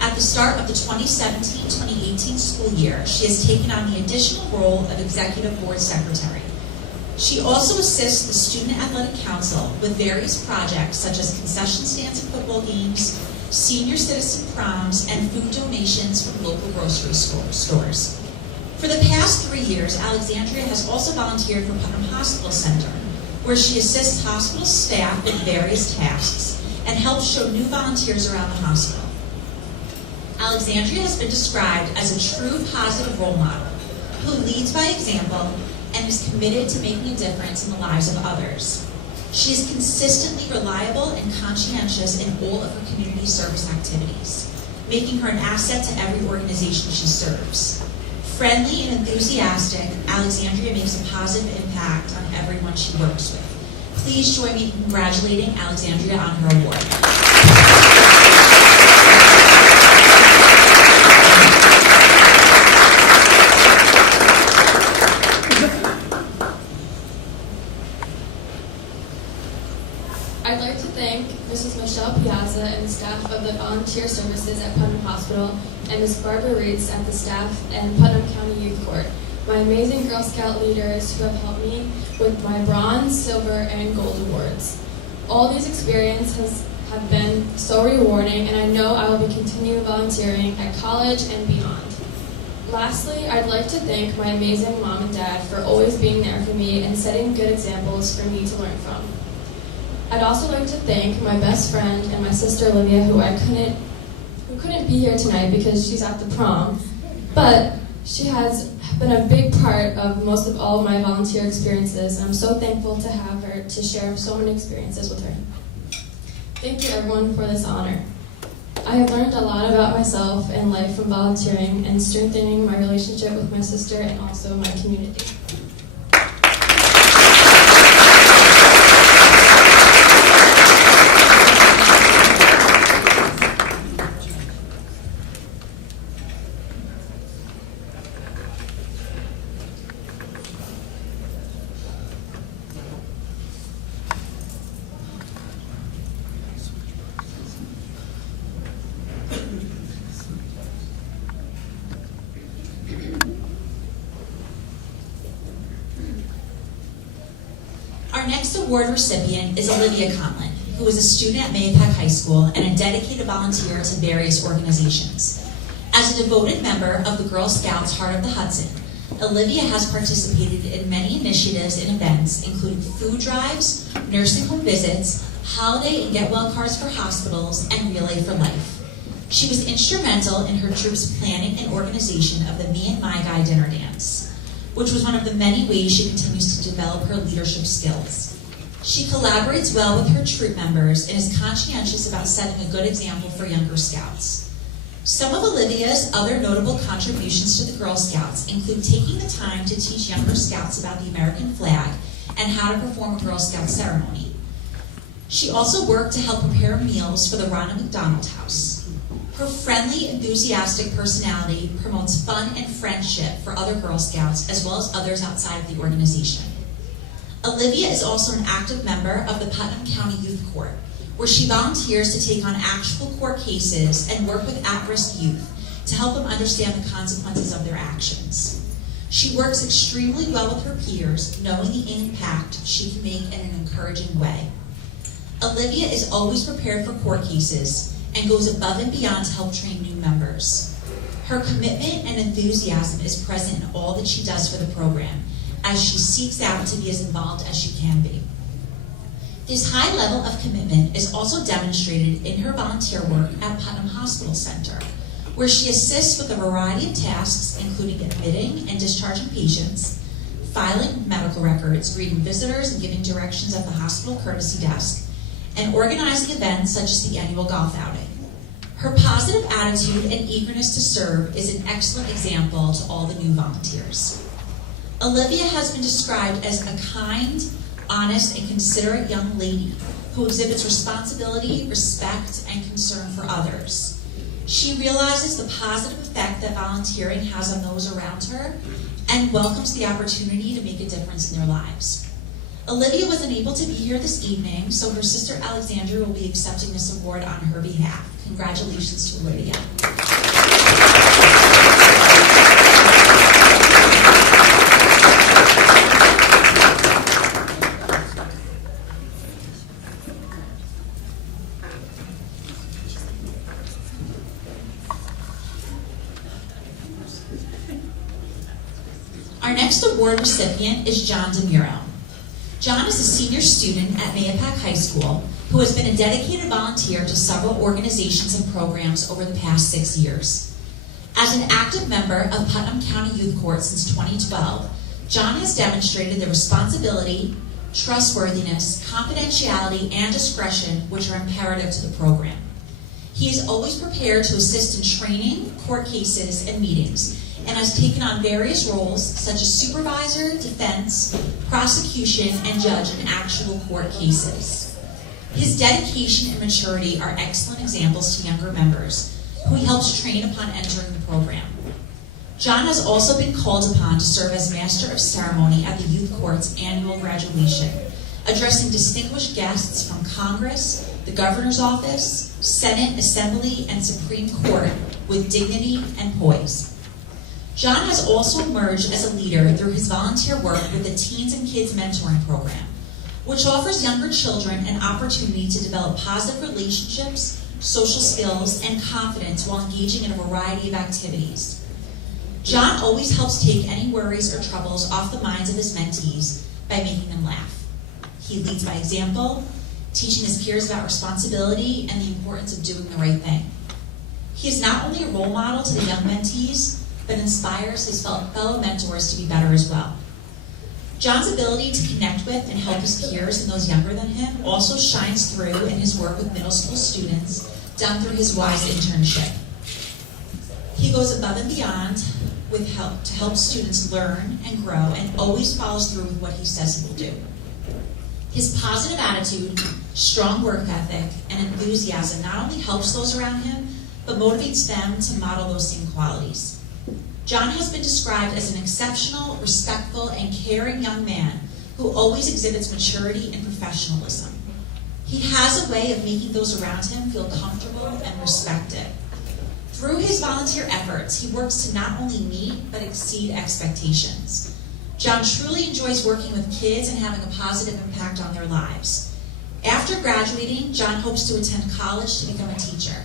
At the start of the 2017-2018 school year, she has taken on the additional role of Executive Board Secretary. She also assists the Student Athletic Council with various projects such as concession stands at football games, senior citizen proms, and food donations from local grocery stores. For the past 3 years, Alexandria has also volunteered for Putnam Hospital Center, where she assists hospital staff with various tasks and helps show new volunteers around the hospital. Alexandria has been described as a true positive role model who leads by example and is committed to making a difference in the lives of others. She is consistently reliable and conscientious in all of her community service activities, making her an asset to every organization she serves. Friendly and enthusiastic, Alexandria makes a positive impact on everyone she works with. Please join me in congratulating Alexandria on her award. I'd like to thank Mrs. Michelle Piazza and the staff of the volunteer services at Putnam Hospital and Ms. Barbara Reitz at the staff and Putnam County Youth Court, my amazing Girl Scout leaders who have helped me with my bronze, silver, and gold awards. All these experiences have been so rewarding, and I know I will be continuing volunteering at college and beyond. Lastly, I'd like to thank my amazing mom and dad for always being there for me and setting good examples for me to learn from. I'd also like to thank my best friend and my sister Olivia, who couldn't be here tonight because she's at the prom, but she has been a big part of most of all of my volunteer experiences, and I'm so thankful to have her to share so many experiences with her. Thank you everyone for this honor. I have learned a lot about myself and life from volunteering and strengthening my relationship with my sister and also my community. Our next award recipient is Olivia Conlon, who is a student at Mahopac High School and a dedicated volunteer to various organizations. As a devoted member of the Girl Scouts Heart of the Hudson, Olivia has participated in many initiatives and events, including food drives, nursing home visits, holiday and get well cards for hospitals, and Relay for Life. She was instrumental in her troop's planning and organization of the Me and My Guy dinner dance, which was one of the many ways she continues to develop her leadership skills. She collaborates well with her troop members and is conscientious about setting a good example for younger scouts. Some of Olivia's other notable contributions to the Girl Scouts include taking the time to teach younger scouts about the American flag and how to perform a Girl Scout ceremony. She also worked to help prepare meals for the Ronald McDonald House. Her friendly, enthusiastic personality promotes fun and friendship for other Girl Scouts as well as others outside of the organization. Olivia is also an active member of the Putnam County Youth Court, where she volunteers to take on actual court cases and work with at-risk youth to help them understand the consequences of their actions. She works extremely well with her peers, knowing the impact she can make in an encouraging way. Olivia is always prepared for court cases and goes above and beyond to help train new members. Her commitment and enthusiasm is present in all that she does for the program, as she seeks out to be as involved as she can be. This high level of commitment is also demonstrated in her volunteer work at Putnam Hospital Center, where she assists with a variety of tasks, including admitting and discharging patients, filing medical records, greeting visitors, and giving directions at the hospital courtesy desk, and organizing events such as the annual golf outing. Her positive attitude and eagerness to serve is an excellent example to all the new volunteers. Olivia has been described as a kind, honest, and considerate young lady who exhibits responsibility, respect, and concern for others. She realizes the positive effect that volunteering has on those around her and welcomes the opportunity to make a difference in their lives. Olivia wasn't able to be here this evening, so her sister Alexandra will be accepting this award on her behalf. Congratulations to Olivia. Our next award recipient is John DeMuro. John is a senior student at Mahopac High School who has been a dedicated volunteer to several organizations and programs over the past 6 years. As an active member of Putnam County Youth Court since 2012, John has demonstrated the responsibility, trustworthiness, confidentiality, and discretion which are imperative to the program. He is always prepared to assist in training, court cases, and meetings, and has taken on various roles such as supervisor, defense, prosecution, and judge in actual court cases. His dedication and maturity are excellent examples to younger members, who he helps train upon entering the program. John has also been called upon to serve as Master of Ceremony at the Youth Court's annual graduation, addressing distinguished guests from Congress, the Governor's Office, Senate, Assembly, and Supreme Court with dignity and poise. John has also emerged as a leader through his volunteer work with the Teens and Kids Mentoring Program, which offers younger children an opportunity to develop positive relationships, social skills, and confidence while engaging in a variety of activities. John always helps take any worries or troubles off the minds of his mentees by making them laugh. He leads by example, teaching his peers about responsibility and the importance of doing the right thing. He is not only a role model to the young mentees, but inspires his fellow mentors to be better as well. John's ability to connect with and help his peers and those younger than him also shines through in his work with middle school students done through his WISE internship. He goes above and beyond with help to help students learn and grow and always follows through with what he says he will do. His positive attitude, strong work ethic, and enthusiasm not only helps those around him, but motivates them to model those same qualities. John has been described as an exceptional, respectful, and caring young man who always exhibits maturity and professionalism. He has a way of making those around him feel comfortable and respected. Through his volunteer efforts, he works to not only meet but exceed expectations. John truly enjoys working with kids and having a positive impact on their lives. After graduating, John hopes to attend college to become a teacher.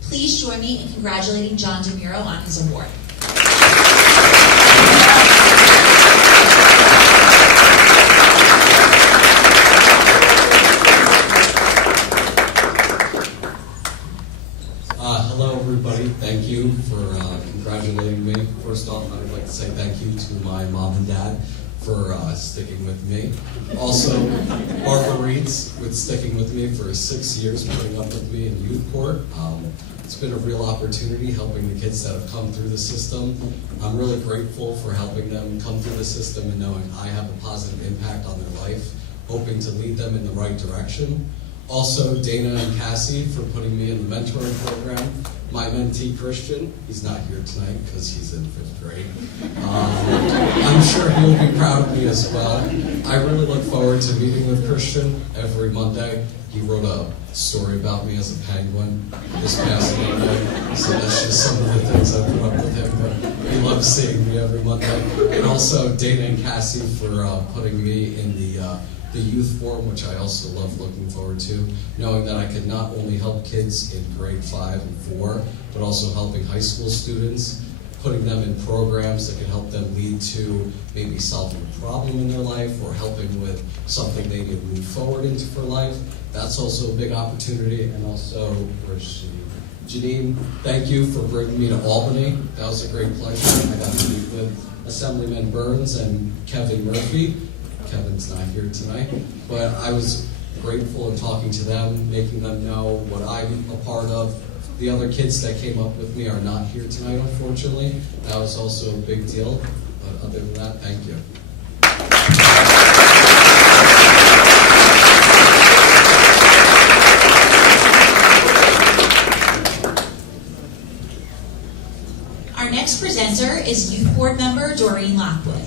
Please join me in congratulating John DeMuro on his award. Hello, everybody. Thank you for congratulating me. First off, I would like to say thank you to my mom and dad for sticking with me. Also, Barbara Reeds with sticking with me for 6 years, putting up with me in youth court. It's been a real opportunity helping the kids that have come through the system. I'm really grateful for helping them come through the system and knowing I have a positive impact on their life, hoping to lead them in the right direction. Also, Dana and Cassie for putting me in the mentoring program. My mentee, Christian, he's not here tonight because he's in 5th grade. I'm sure he'll be proud of me as well. I really look forward to meeting with Christian every Monday. He wrote a story about me as a penguin this past Monday, so that's just some of the things I put up with him, but he loves seeing me every Monday. And also Dana and Cassie for putting me in the youth forum, which I also love looking forward to, knowing that I could not only help kids in grade 5 and 4, but also helping high school students, putting them in programs that can help them lead to maybe solving a problem in their life or helping with something they need to move forward into for life. That's also a big opportunity. And also, where's she? Janine, thank you for bringing me to Albany. That was a great pleasure. I got to meet with Assemblyman Burns and Kevin Murphy. Kevin's not here tonight, but I was grateful in talking to them, making them know what I'm a part of. The other kids that came up with me are not here tonight, unfortunately. That was also a big deal, but other than that, thank you. Our next presenter is Youth Board Member Doreen Lockwood.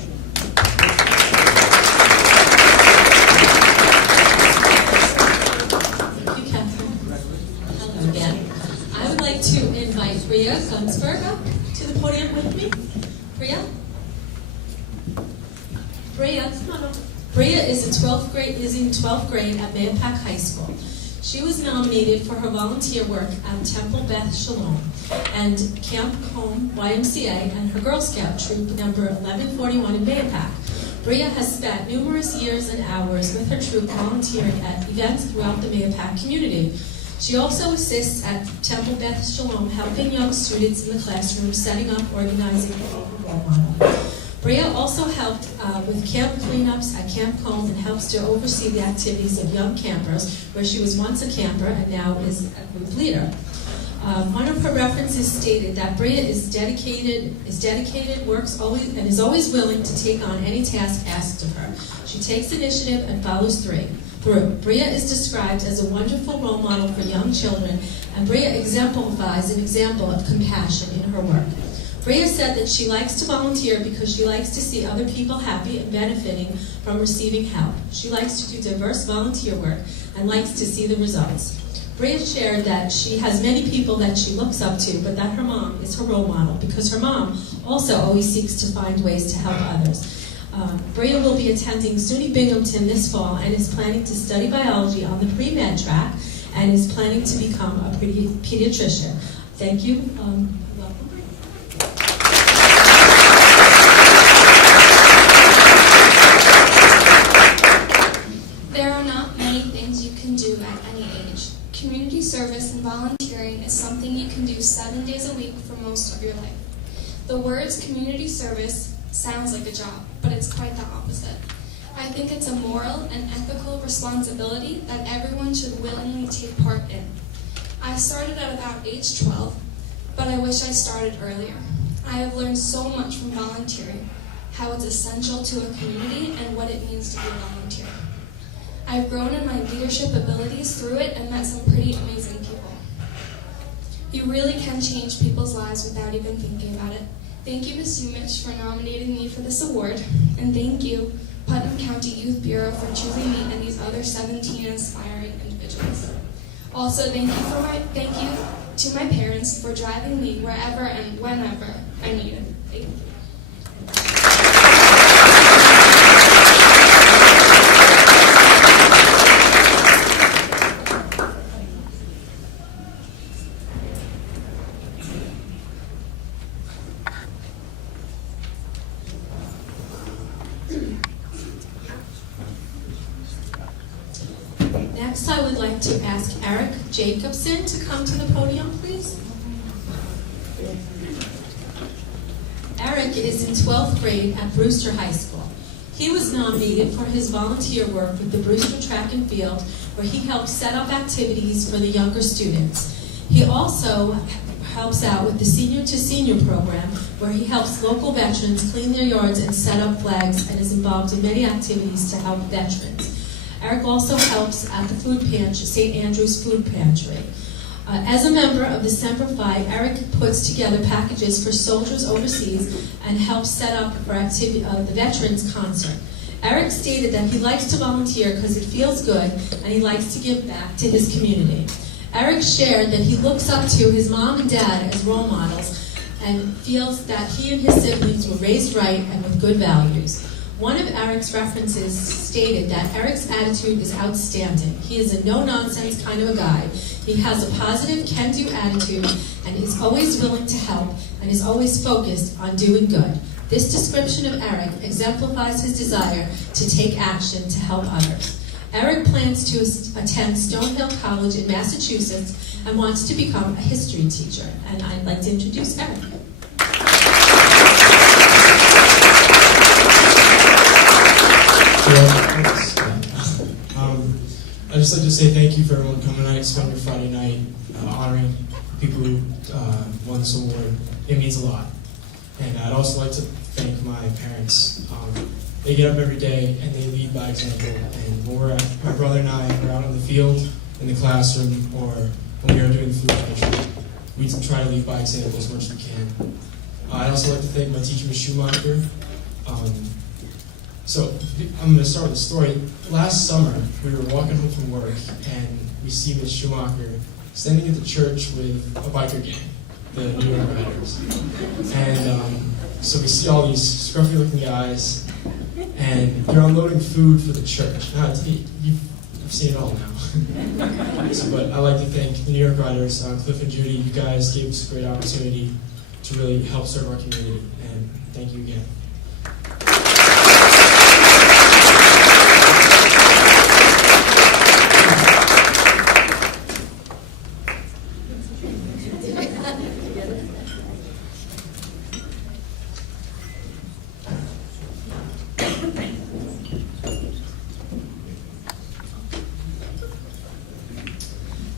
To invite Bria Gunsberg up to the podium with me. Bria? Bria, come on up. Bria is in 12th grade at Mayapack High School. She was nominated for her volunteer work at Temple Beth Shalom and Camp Home YMCA and her Girl Scout troop number 1141 in Mayapack. Bria has spent numerous years and hours with her troop volunteering at events throughout the Mayapack community. She also assists at Temple Beth Shalom, helping young students in the classroom, setting up, organizing, and role model. Bria also helped with camp cleanups at Camp Home and helps to oversee the activities of young campers, where she was once a camper and now is a group leader. One of her references stated that Bria is dedicated, works always, and is always willing to take on any task asked of her. She takes initiative and follows through. Bria is described as a wonderful role model for young children, and Bria exemplifies an example of compassion in her work. Bria said that she likes to volunteer because she likes to see other people happy and benefiting from receiving help. She likes to do diverse volunteer work and likes to see the results. Bria shared that she has many people that she looks up to, but that her mom is her role model because her mom also always seeks to find ways to help others. Bria will be attending SUNY Binghamton this fall and is planning to study biology on the pre-med track and is planning to become a pediatrician. Thank you. Welcome. There are not many things you can do at any age. Community service and volunteering is something you can do 7 days a week for most of your life. The words community service sounds like a job, but it's quite the opposite. I think it's a moral and ethical responsibility that everyone should willingly take part in. I started at about age 12, but I wish I started earlier. I have learned so much from volunteering, how it's essential to a community and what it means to be a volunteer. I've grown in my leadership abilities through it and met some pretty amazing people. You really can change people's lives without even thinking about it. Thank you, Ms. Umich, for nominating me for this award, and thank you, Putnam County Youth Bureau, for choosing me and these other 17 inspiring individuals. Also, thank you to my parents for driving me wherever and whenever I needed. Thank you. Next, I would like to ask Eric Jacobson to come to the podium, please. Eric is in 12th grade at Brewster High School. He was nominated for his volunteer work with the Brewster Track and Field, where he helps set up activities for the younger students. He also helps out with the Senior to Senior program, where he helps local veterans clean their yards and set up flags, and is involved in many activities to help veterans. Eric also helps at the food pantry, St. Andrew's Food Pantry. As a member of the Semper Fi, Eric puts together packages for soldiers overseas and helps set up for the Veterans Concert. Eric stated that he likes to volunteer because it feels good and he likes to give back to his community. Eric shared that he looks up to his mom and dad as role models and feels that he and his siblings were raised right and with good values. One of Eric's references stated that Eric's attitude is outstanding. He is a no-nonsense kind of a guy. He has a positive, can-do attitude and is always willing to help and is always focused on doing good. This description of Eric exemplifies his desire to take action to help others. Eric plans to attend Stonehill College in Massachusetts and wants to become a history teacher. And I'd like to introduce Eric. I'd just like to say thank you for everyone coming tonight, spending your Friday night honoring people who won this award. It means a lot. And I'd also like to thank my parents. They get up every day and they lead by example. And when my brother and I are out on the field, in the classroom, or when we are doing the food pantry, we try to lead by example as much as we can. I'd also like to thank my teacher, Ms. Schumacher. So I'm going to start with a story. Last summer, we were walking home from work, and we see Ms. Schumacher standing at the church with a biker gang, the New York Riders. And so we see all these scruffy-looking guys, and they're unloading food for the church. Now, you've seen it all now. But I'd like to thank the New York Riders, Cliff and Judy. You guys gave us a great opportunity to really help serve our community, and thank you again.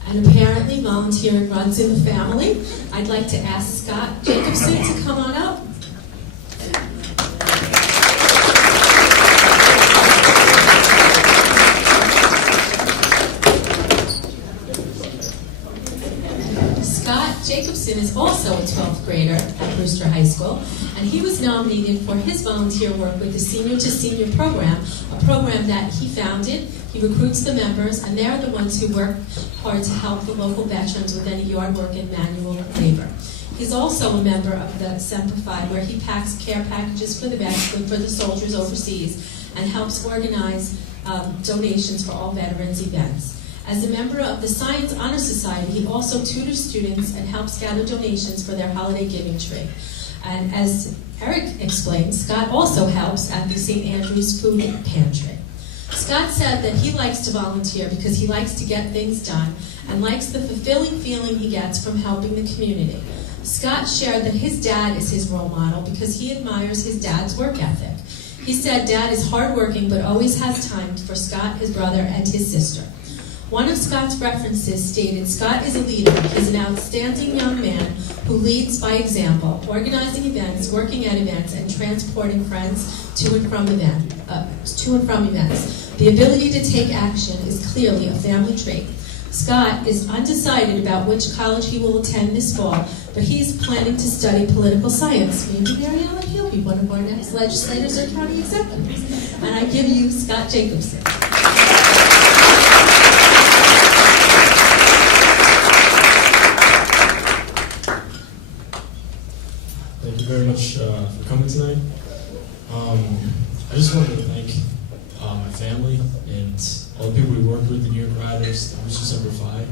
And apparently volunteering runs in the family. I'd like to ask Scott Jacobson to come on up. Scott Jacobson is also a 12th grader at Brewster High School, and he was nominated for his volunteer work with the Senior to Senior program, a program that he founded. He recruits the members, and they're the ones who work hard to help the local veterans with any yard work and manual labor. He's also a member of the Semper Fi, where he packs care packages for the veterans, for the soldiers overseas, and helps organize donations for all veterans events. As a member of the Science Honor Society, he also tutors students and helps gather donations for their holiday giving tree. And as Eric explained, Scott also helps at the St. Andrew's Food Pantry. Scott said that he likes to volunteer because he likes to get things done and likes the fulfilling feeling he gets from helping the community. Scott shared that his dad is his role model because he admires his dad's work ethic. He said Dad is hardworking but always has time for Scott, his brother, and his sister. One of Scott's references stated, Scott is a leader. He's an outstanding young man who leads by example, organizing events, working at events, and transporting friends to and from events. The ability to take action is clearly a family trait. Scott is undecided about which college he will attend this fall, but he's planning to study political science. Maybe Mary Ellen, he'll be one of our next legislators or county executives. And I give you Scott Jacobson. Thank you very much for coming tonight. I just wanted to thank my family and all the people we worked with, the New York Riders, the Brewster Semper Fi.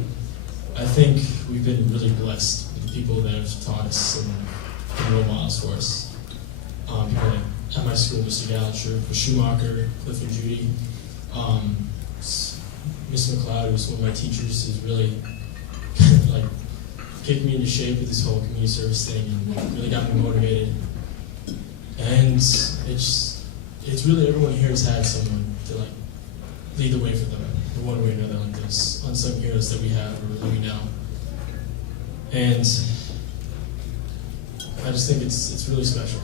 I think we've been really blessed with the people that have taught us and been role models for us. People like at my school, Mr. Gallagher, Ms. Schumacher, Cliff and Judy. Ms. McLeod, who's one of my teachers, has really like kicked me into shape with this whole community service thing and really got me motivated. And it's really everyone here has had someone to like lead the way for them in one way or another, like those unsung heroes that we have or that we know. And I just think it's really special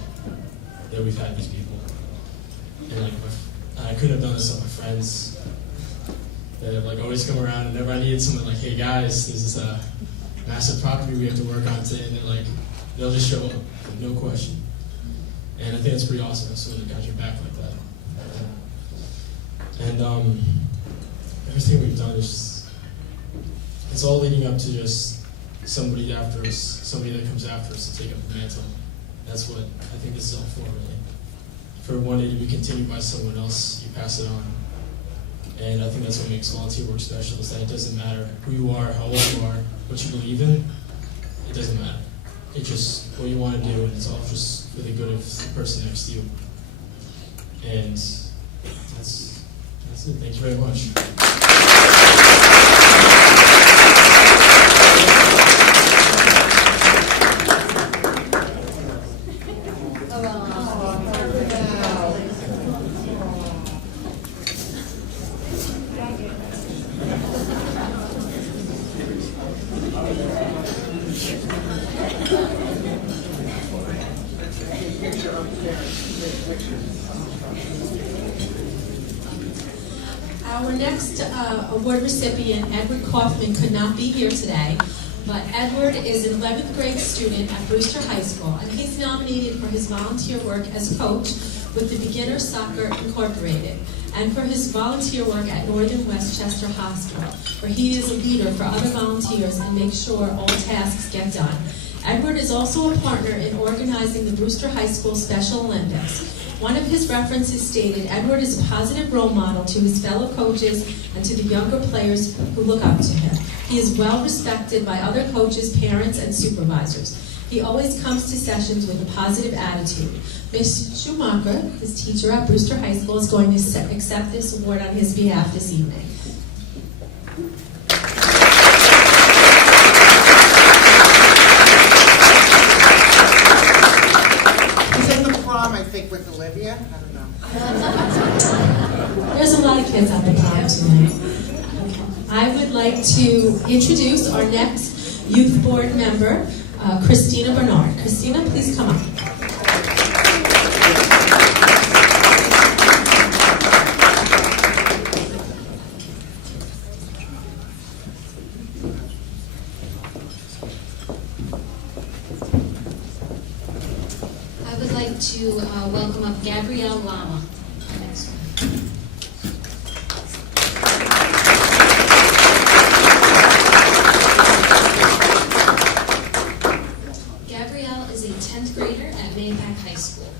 that we've had these people. And like I couldn't have done this without my friends. that have like always come around. And whenever I needed someone, like, hey guys, there's this massive property we have to work on today, and they're like, they'll just show up, like, no question. And I think that's pretty awesome. So they got your back like that. And everything we've done is it's all leading up to just somebody after us, somebody that comes after us to take up the mantle. That's what I think this is all for, really. For one day to be continued by someone else, you pass it on. And I think that's what makes volunteer work special, is that it doesn't matter who you are, how old you are, what you believe in, it doesn't matter. It's just what you want to do, and it's all just for the good of the person next to you. And that's it. Thank you very much. Our next award recipient, Edward Kaufman, could not be here today, but Edward is an 11th grade student at Brewster High School, and he's nominated for his volunteer work as coach with the Beginner Soccer Incorporated, and for his volunteer work at Northern Westchester Hospital, where he is a leader for other volunteers and makes sure all tasks get done. Edward is also a partner in organizing the Brewster High School Special Olympics. One of his references stated, Edward is a positive role model to his fellow coaches and to the younger players who look up to him. He is well respected by other coaches, parents, and supervisors. He always comes to sessions with a positive attitude. Ms. Schumacher, his teacher at Brewster High School, is going to accept this award on his behalf this evening. I think with Olivia. I don't know. There's a lot of kids at the prom tonight. I would like to introduce our next youth board member, Christina Bernard. Christina, please come up. To welcome up Gabrielle Lama. Gabrielle is a 10th grader at Mayapack High School.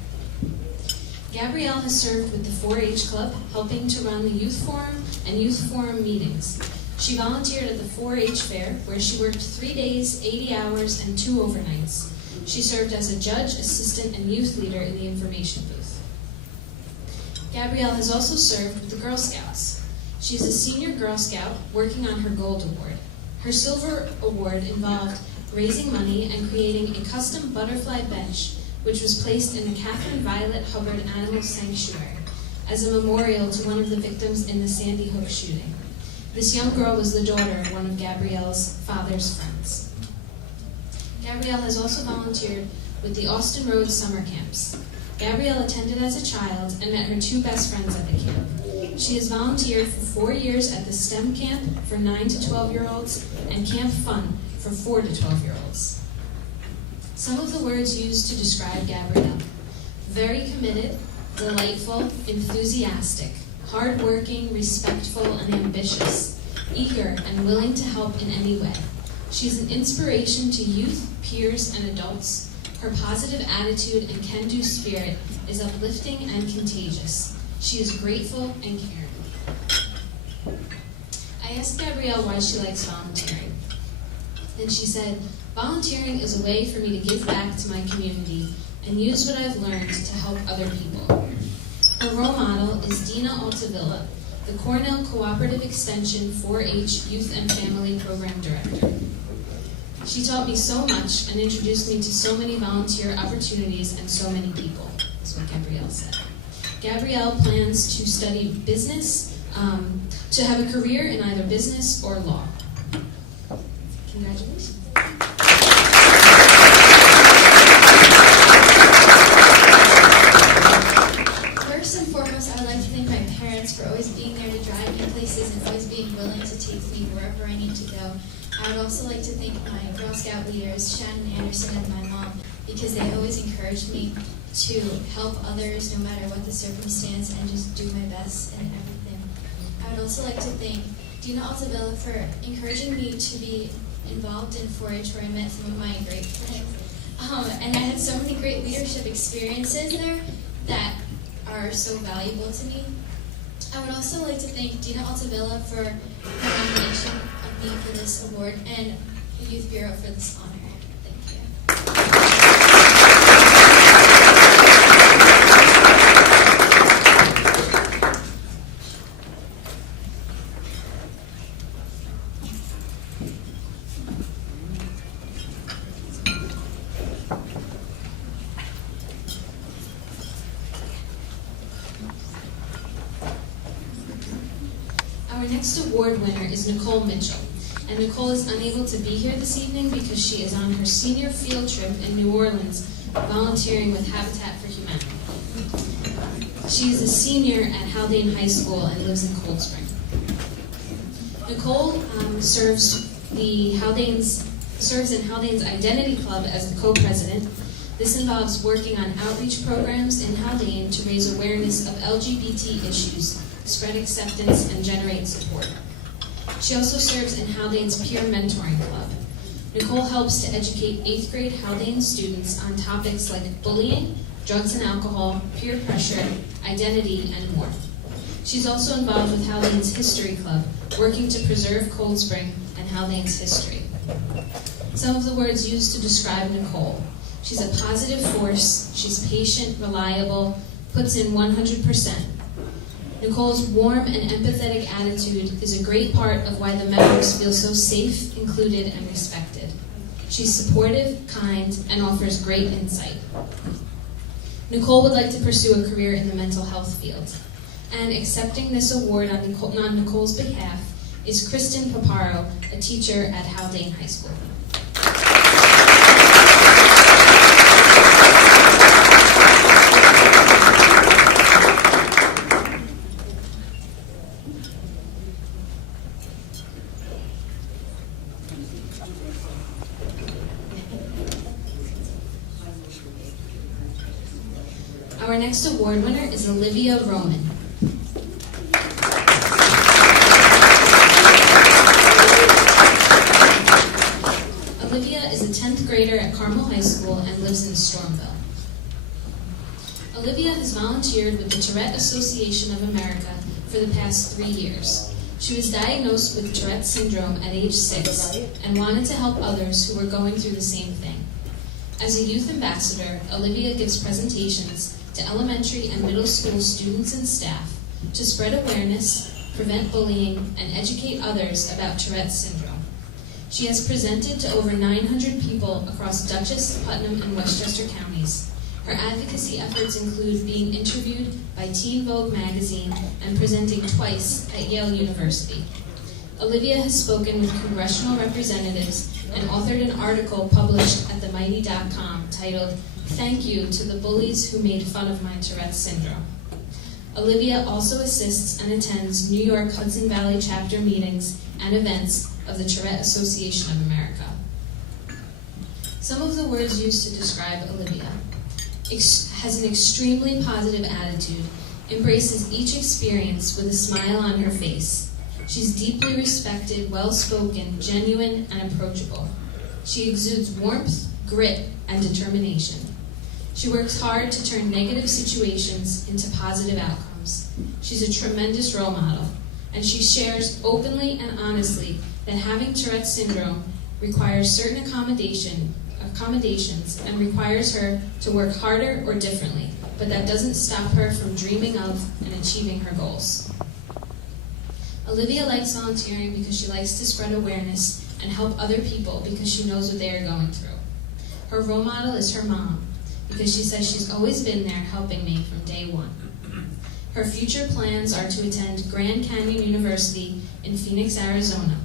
Gabrielle has served with the 4-H Club, helping to run the Youth Forum and Youth Forum meetings. She volunteered at the 4-H Fair, where she worked 3 days, 80 hours, and 2 overnights. She served as a judge, assistant, and youth leader in the information booth. Gabrielle has also served with the Girl Scouts. She is a senior Girl Scout working on her Gold Award. Her Silver Award involved raising money and creating a custom butterfly bench, which was placed in the Catherine Violet Hubbard Animal Sanctuary as a memorial to one of the victims in the Sandy Hook shooting. This young girl was the daughter of one of Gabrielle's father's friends. Gabrielle has also volunteered with the Austin Road summer camps. Gabrielle attended as a child and met her 2 best friends at the camp. She has volunteered for 4 years at the STEM camp for 9 to 12-year-olds and Camp Fun for 4 to 12-year-olds. Some of the words used to describe Gabrielle: very committed, delightful, enthusiastic, hardworking, respectful, and ambitious, eager and willing to help in any way. She's an inspiration to youth, peers, and adults. Her positive attitude and can-do spirit is uplifting and contagious. She is grateful and caring. I asked Gabrielle why she likes volunteering, and she said, volunteering is a way for me to give back to my community and use what I've learned to help other people. Her role model is Dina Altavilla, the Cornell Cooperative Extension 4-H Youth and Family Program Director. She taught me so much and introduced me to so many volunteer opportunities and so many people, is what Gabrielle said. Gabrielle plans to study business, to have a career in either business or law. Congratulations. First and foremost, I would like to thank my parents for always being there to drive me places and always being need to go. I would also like to thank my Girl Scout leaders, Shannon Anderson and my mom, because they always encouraged me to help others no matter what the circumstance and just do my best in everything. I would also like to thank Dina Altavilla for encouraging me to be involved in 4-H where I met some of my great friends. And I had so many great leadership experiences there that are so valuable to me. I would also like to thank Dina Altavilla for her nomination of me for this award and the Youth Bureau for this honor. Thank you. Our next award winner is Nicole Mitchell. And Nicole is unable to be here this evening because she is on her senior field trip in New Orleans volunteering with Habitat for Humanity. She is a senior at Haldane High School and lives in Cold Spring. Nicole serves in Haldane's Identity Club as the co-president. This involves working on outreach programs in Haldane to raise awareness of LGBT issues, spread acceptance, and generate support. She also serves in Haldane's Peer Mentoring Club. Nicole helps to educate 8th grade Haldane students on topics like bullying, drugs and alcohol, peer pressure, identity, and more. She's also involved with Haldane's History Club, working to preserve Cold Spring and Haldane's history. Some of the words used to describe Nicole. She's a positive force, she's patient, reliable, puts in 100%. Nicole's warm and empathetic attitude is a great part of why the members feel so safe, included, and respected. She's supportive, kind, and offers great insight. Nicole would like to pursue a career in the mental health field. And accepting this award on Nicole's behalf is Kristen Paparo, a teacher at Haldane High School. Our next award winner is Olivia Roman. Olivia is a 10th grader at Carmel High School and lives in Stormville. Olivia has volunteered with the Tourette Association of America for the past 3 years. She was diagnosed with Tourette syndrome at age 6 and wanted to help others who were going through the same thing. As a youth ambassador, Olivia gives presentations to elementary and middle school students and staff to spread awareness, prevent bullying, and educate others about Tourette syndrome. She has presented to over 900 people across Dutchess, Putnam, and Westchester counties. Her advocacy efforts include being interviewed by Teen Vogue magazine and presenting twice at Yale University. Olivia has spoken with congressional representatives and authored an article published at themighty.com titled, "Thank You to the Bullies Who Made Fun of My Tourette Syndrome." Olivia also assists and attends New York Hudson Valley chapter meetings and events of the Tourette Association of America. Some of the words used to describe Olivia: has an extremely positive attitude, embraces each experience with a smile on her face. She's deeply respected, well-spoken, genuine, and approachable. She exudes warmth, grit, and determination. She works hard to turn negative situations into positive outcomes. She's a tremendous role model, and she shares openly and honestly that having Tourette syndrome requires certain accommodations and requires her to work harder or differently, but that doesn't stop her from dreaming of and achieving her goals. Olivia likes volunteering because she likes to spread awareness and help other people because she knows what they are going through. Her role model is her mom, because she says she's always been there helping me from day one. Her future plans are to attend Grand Canyon University in Phoenix, Arizona.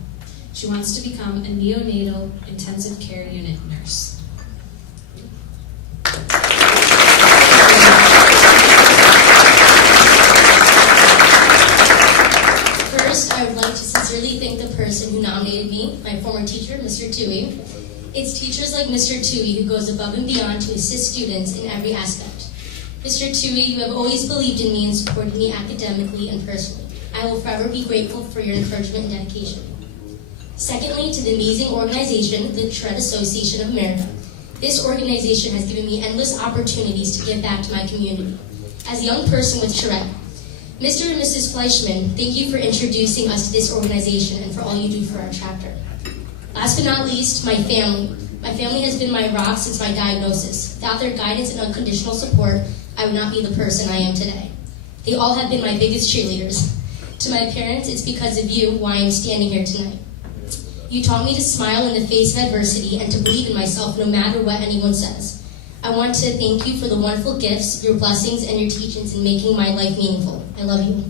She wants to become a neonatal intensive care unit nurse. First, I would like to sincerely thank the person who nominated me me, my former teacher, Mr. Tui. It's teachers like Mr. Tui who goes above and beyond to assist students in every aspect. Mr. Tui, you have always believed in me and supported me academically and personally. I will forever be grateful for your encouragement and dedication. Secondly, to the amazing organization, the Shred Association of America. This organization has given me endless opportunities to give back to my community. As a young person with Shred, Mr. and Mrs. Fleischman, thank you for introducing us to this organization and for all you do for our chapter. Last but not least, my family. My family has been my rock since my diagnosis. Without their guidance and unconditional support, I would not be the person I am today. They all have been my biggest cheerleaders. To my parents, it's because of you why I'm standing here tonight. You taught me to smile in the face of adversity and to believe in myself no matter what anyone says. I want to thank you for the wonderful gifts, your blessings, and your teachings in making my life meaningful. I love you.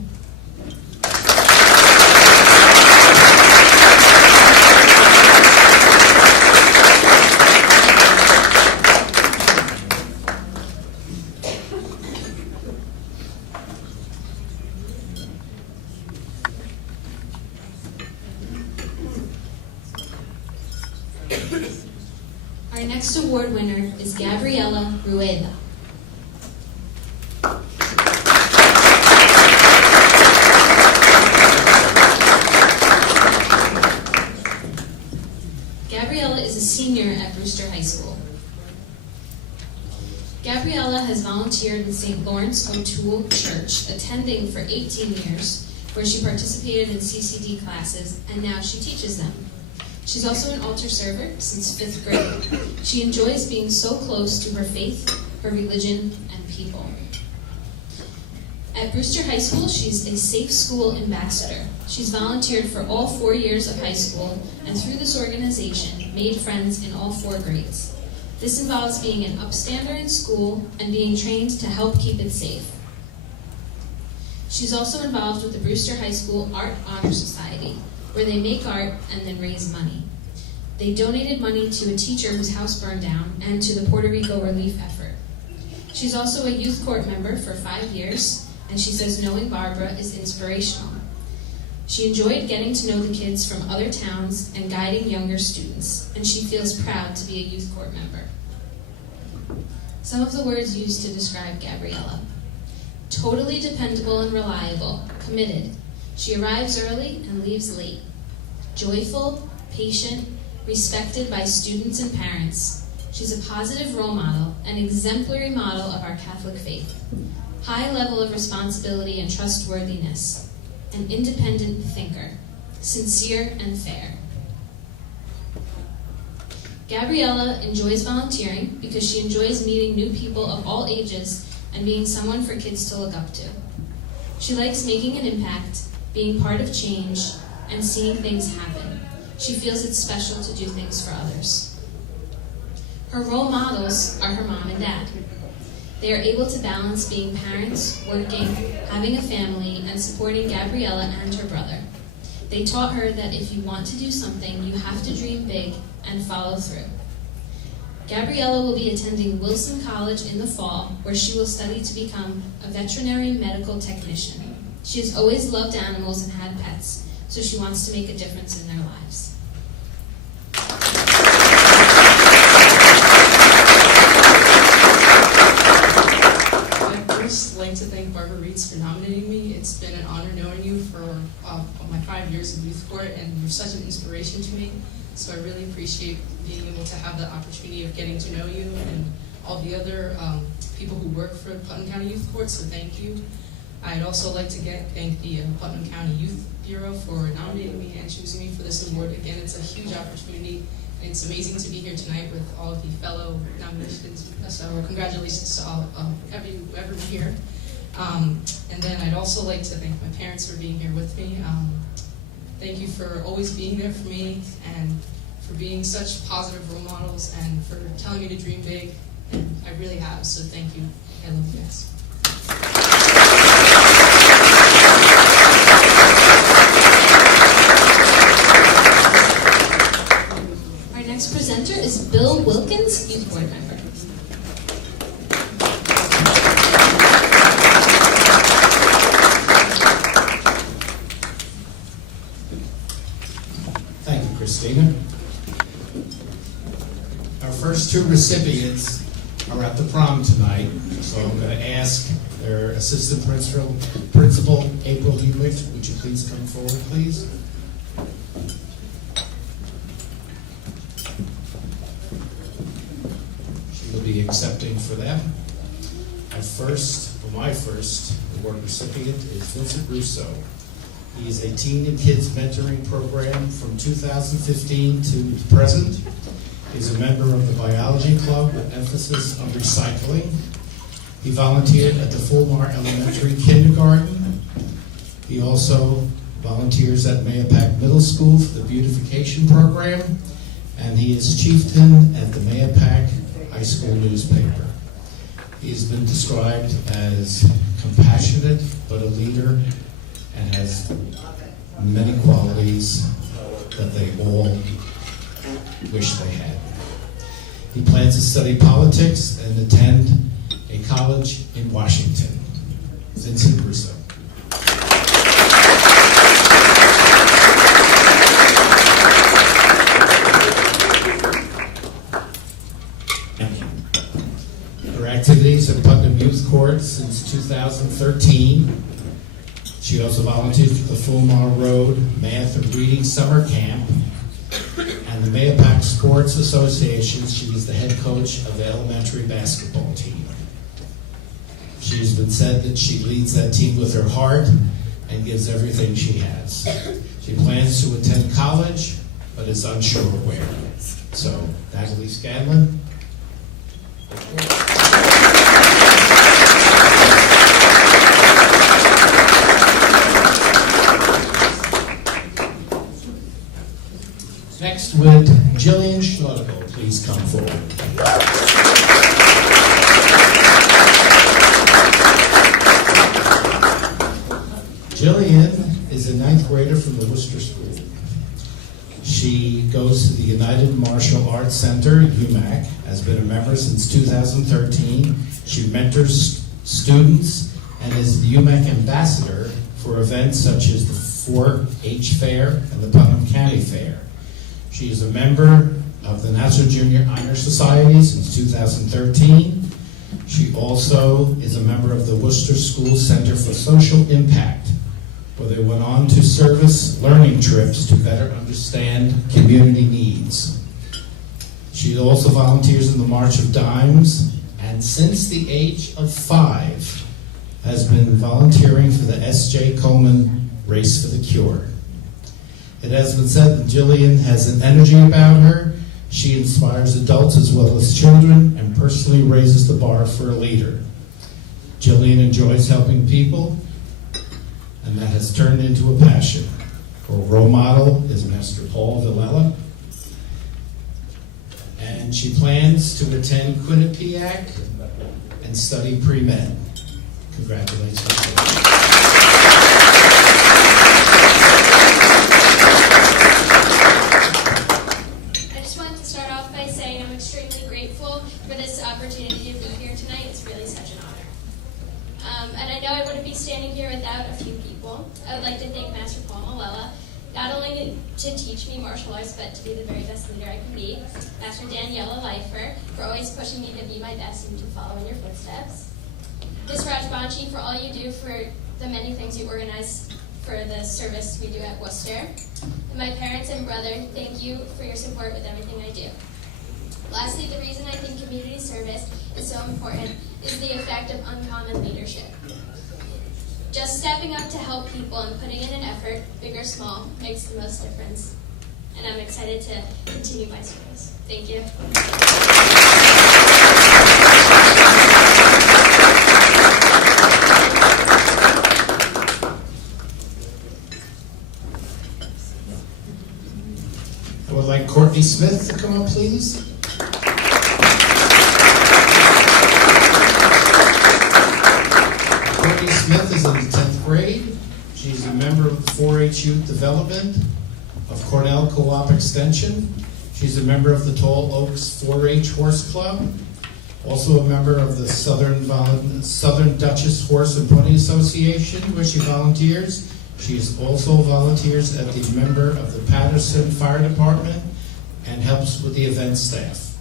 Our next award winner is Gabriela Rueda. Gabriela is a senior at Brewster High School. Gabriela has volunteered with St. Lawrence O'Toole Church, attending for 18 years, where she participated in CCD classes, and now she teaches them. She's also an altar server since 5th grade. She enjoys being so close to her faith, her religion, and people. At Brewster High School, she's a Safe School Ambassador. She's volunteered for all 4 years of high school, and through this organization, made friends in all 4 grades. This involves being an upstander in school and being trained to help keep it safe. She's also involved with the Brewster High School Art Honor Society, where they make art and then raise money. They donated money to a teacher whose house burned down and to the Puerto Rico relief effort. She's also a youth court member for 5 years, and she says knowing Barbara is inspirational. She enjoyed getting to know the kids from other towns and guiding younger students, and she feels proud to be a youth court member. Some of the words used to describe Gabriela: totally dependable and reliable, committed. She arrives early and leaves late. Joyful, patient, respected by students and parents. She's a positive role model, an exemplary model of our Catholic faith. High level of responsibility and trustworthiness. An independent thinker. Sincere and fair. Gabriela enjoys volunteering because she enjoys meeting new people of all ages and being someone for kids to look up to. She likes making an impact, being part of change, and seeing things happen. She feels it's special to do things for others. Her role models are her mom and dad. They are able to balance being parents, working, having a family, and supporting Gabriela and her brother. They taught her that if you want to do something, you have to dream big and follow through. Gabriela will be attending Wilson College in the fall, where she will study to become a veterinary medical technician. She has always loved animals and had pets, so she wants to make a difference in their lives. I'd first like to thank Barbara Reitz for nominating me. It's been an honor knowing you for my 5 years of youth court, and you're such an inspiration to me. So I really appreciate being able to have the opportunity of getting to know you and all the other people who work for Putnam County Youth Court, so thank you. I'd also like to thank the Putnam County Youth Bureau for nominating me and choosing me for this award. Again, it's a huge opportunity, and it's amazing to be here tonight with all of the fellow nominations. So congratulations to all everyone here. And then I'd also like to thank my parents for being here with me. Thank you for always being there for me and for being such positive role models and for telling me to dream big. And I really have, so thank you. I love you guys. Our next presenter is Bill Wilkins, Youth Board member. Thank you, Christine. Christina. Our first two recipients are at the prom tonight, so I'm going to ask their assistant principal, April Hewitt, would you please come forward, please? She will be accepting for them. My first award recipient is Vincent Russo. He is a teen and kids mentoring program from 2015 to present. He's a member of the biology club with emphasis on recycling. He volunteered at the Fulmar Elementary Kindergarten. He also volunteers at Mayapack Middle School for the beautification program, and he is chieftain at the Mayapack High School newspaper. He's been described as compassionate but a leader and has many qualities that they all wish they had. He plans to study politics and attend a college in Washington. Vincent Russo. Her activities at Putnam Youth Court since 2013. She also volunteers for the Fulmar Road Math and Reading Summer Camp and the Mayapack Sports Association. She is the head coach of the elementary basketball team. She's been said that she leads that team with her heart and gives everything she has. She plans to attend college, but is unsure where. So, Natalie Scanlon. Next, would Jillian Schlotterl please come forward? Jillian is a 9th grader from the Worcester School. She goes to the United Martial Arts Center, UMAC, has been a member since 2013. She mentors students and is the UMAC ambassador for events such as the 4-H Fair and the Putnam County Fair. She is a member of the National Junior Honor Society since 2013. She also is a member of the Worcester School Center for Social Impact, where they went on to service learning trips to better understand community needs. She also volunteers in the March of Dimes, and since the age of 5, has been volunteering for the S.J. Coleman Race for the Cure. It has been said that Jillian has an energy about her. She inspires adults as well as children and personally raises the bar for a leader. Jillian enjoys helping people, and that has turned into a passion. Her role model is Master Paul Villela, and she plans to attend Quinnipiac and study pre-med. Congratulations. I just wanted to start off by saying I'm extremely grateful for this opportunity to be here tonight. It's really such an honor. And I know I wouldn't be standing here without a few people. I would like to thank Master Paul Malella, not only to teach me martial arts, but to be the very best leader I can be. Master Daniela Leifer, for always pushing me to be my best and to follow in your footsteps. Ms. Rajbanshi, for all you do for the many things you organize for the service we do at Worcester. And my parents and brother, thank you for your support with everything I do. Lastly, the reason I think community service is so important is the effect of uncommon leadership. Just stepping up to help people and putting in an effort, big or small, makes the most difference. And I'm excited to continue my service. Thank you. I would like Courtney Smith to come up, please. Courtney Smith is in the 10th grade. She's a member of the 4-H Youth Development of Cornell Co-op Extension. She's a member of the Tall Oaks 4-H Horse Club. Also a member of the Southern Duchess Horse and Pony Association, where she volunteers. She is also volunteers as the member of the Patterson Fire Department and helps with the event staff.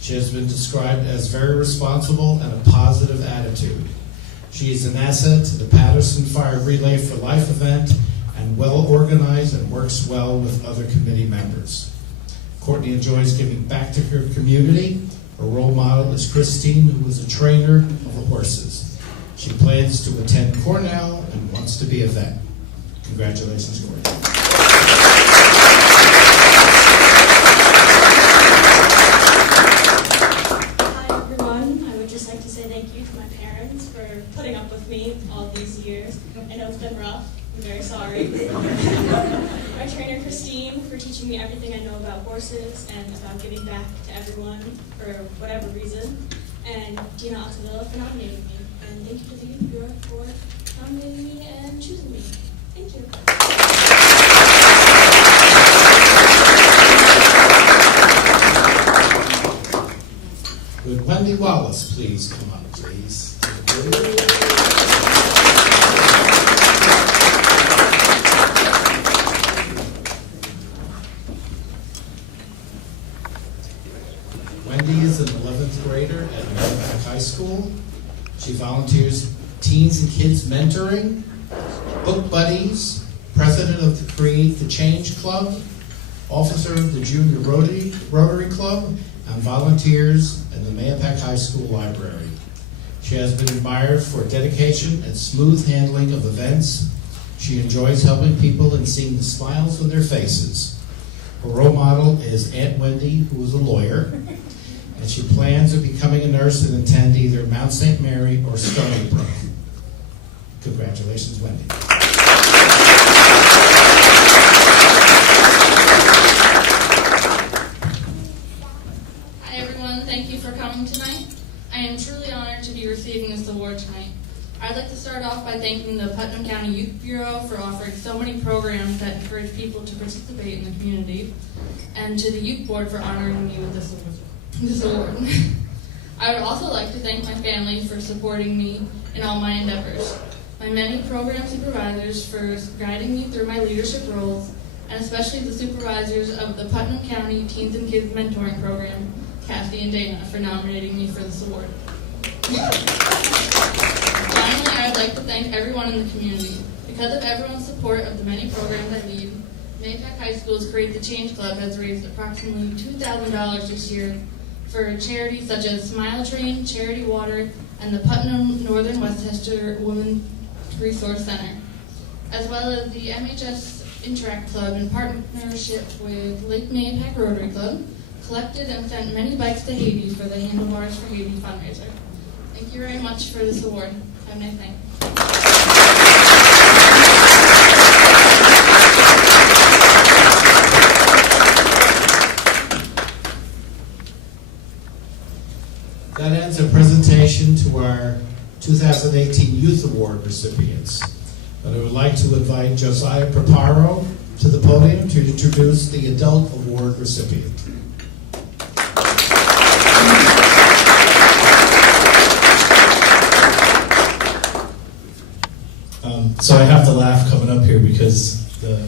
She has been described as very responsible and a positive attitude. She is an asset to the Patterson Fire Relay for Life event and well organized and works well with other committee members. Courtney enjoys giving back to her community. Her role model is Christine, who is a trainer of the horses. She plans to attend Cornell and wants to be a vet. Congratulations, Courtney. Hi, everyone. I would just like to say thank you to my parents for putting up with me all these years. I know it's been rough. I'm very sorry. My trainer, Christine, for teaching me everything I know about horses and about giving back to everyone for whatever reason. And Dina Altavilla for nominating me. And thank you to the Youth Bureau for nominating me and choosing me. Thank you. Would Wendy Wallace please come up, please? Wendy is an 11th grader at Merrimack High School. She volunteers teens and kids mentoring, book buddies, president of the Create the Change Club, officer of the Junior Rotary Club, and volunteers in the Mayapack High School Library. She has been admired for dedication and smooth handling of events. She enjoys helping people and seeing the smiles on their faces. Her role model is Aunt Wendy, who is a lawyer, and she plans on becoming a nurse and attend either Mount St. Mary or Stony Brook. Congratulations, Wendy. Hi everyone, thank you for coming tonight. I am truly honored to be receiving this award tonight. I'd like to start off by thanking the Putnam County Youth Bureau for offering so many programs that encourage people to participate in the community, and to the Youth Board for honoring me with this award. I would also like to thank my family for supporting me in all my endeavors, my many program supervisors for guiding me through my leadership roles, and especially the supervisors of the Putnam County Teens and Kids Mentoring Program, Kathy and Dana, for nominating me for this award. Finally, I would like to thank everyone in the community. Because of everyone's support of the many programs I lead, Mayapack High School's Create the Change Club has raised approximately $2,000 this year for charities such as Smile Train, Charity Water, and the Putnam Northern Westchester Women's Resource Center, as well as the MHS Interact Club in partnership with Lake Mayapack Rotary Club, collected and sent many bikes to Haiti for the Handlebars for Haiti fundraiser. Thank you very much for this award. Have a nice night. That ends a presentation to our 2018 Youth Award recipients. But I would like to invite Josiah Preparo to the podium to introduce the Adult Award recipient. So I have to laugh coming up here because the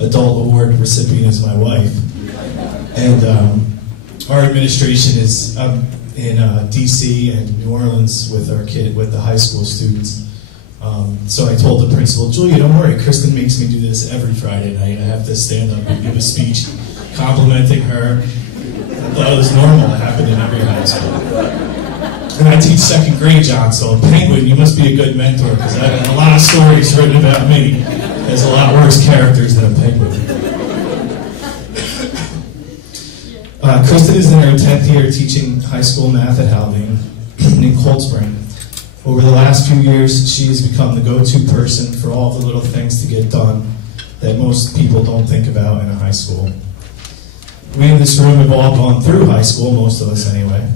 Adult Award recipient is my wife. And our administration is in DC and New Orleans with with the high school students. So I told the principal, Julia, don't worry, Kristen makes me do this every Friday night. I have to stand up and give a speech complimenting her. I thought it was normal. It happened in every high school. And I teach second grade, John, so Penguin, you must be a good mentor, because I have a lot of stories written about me. There's a lot worse characters than a penguin. Kristen is in her 10th year teaching high school math at Haldane in Cold Spring. Over the last few years, she has become the go-to person for all the little things to get done that most people don't think about in a high school. We in this room have all gone through high school, most of us anyway,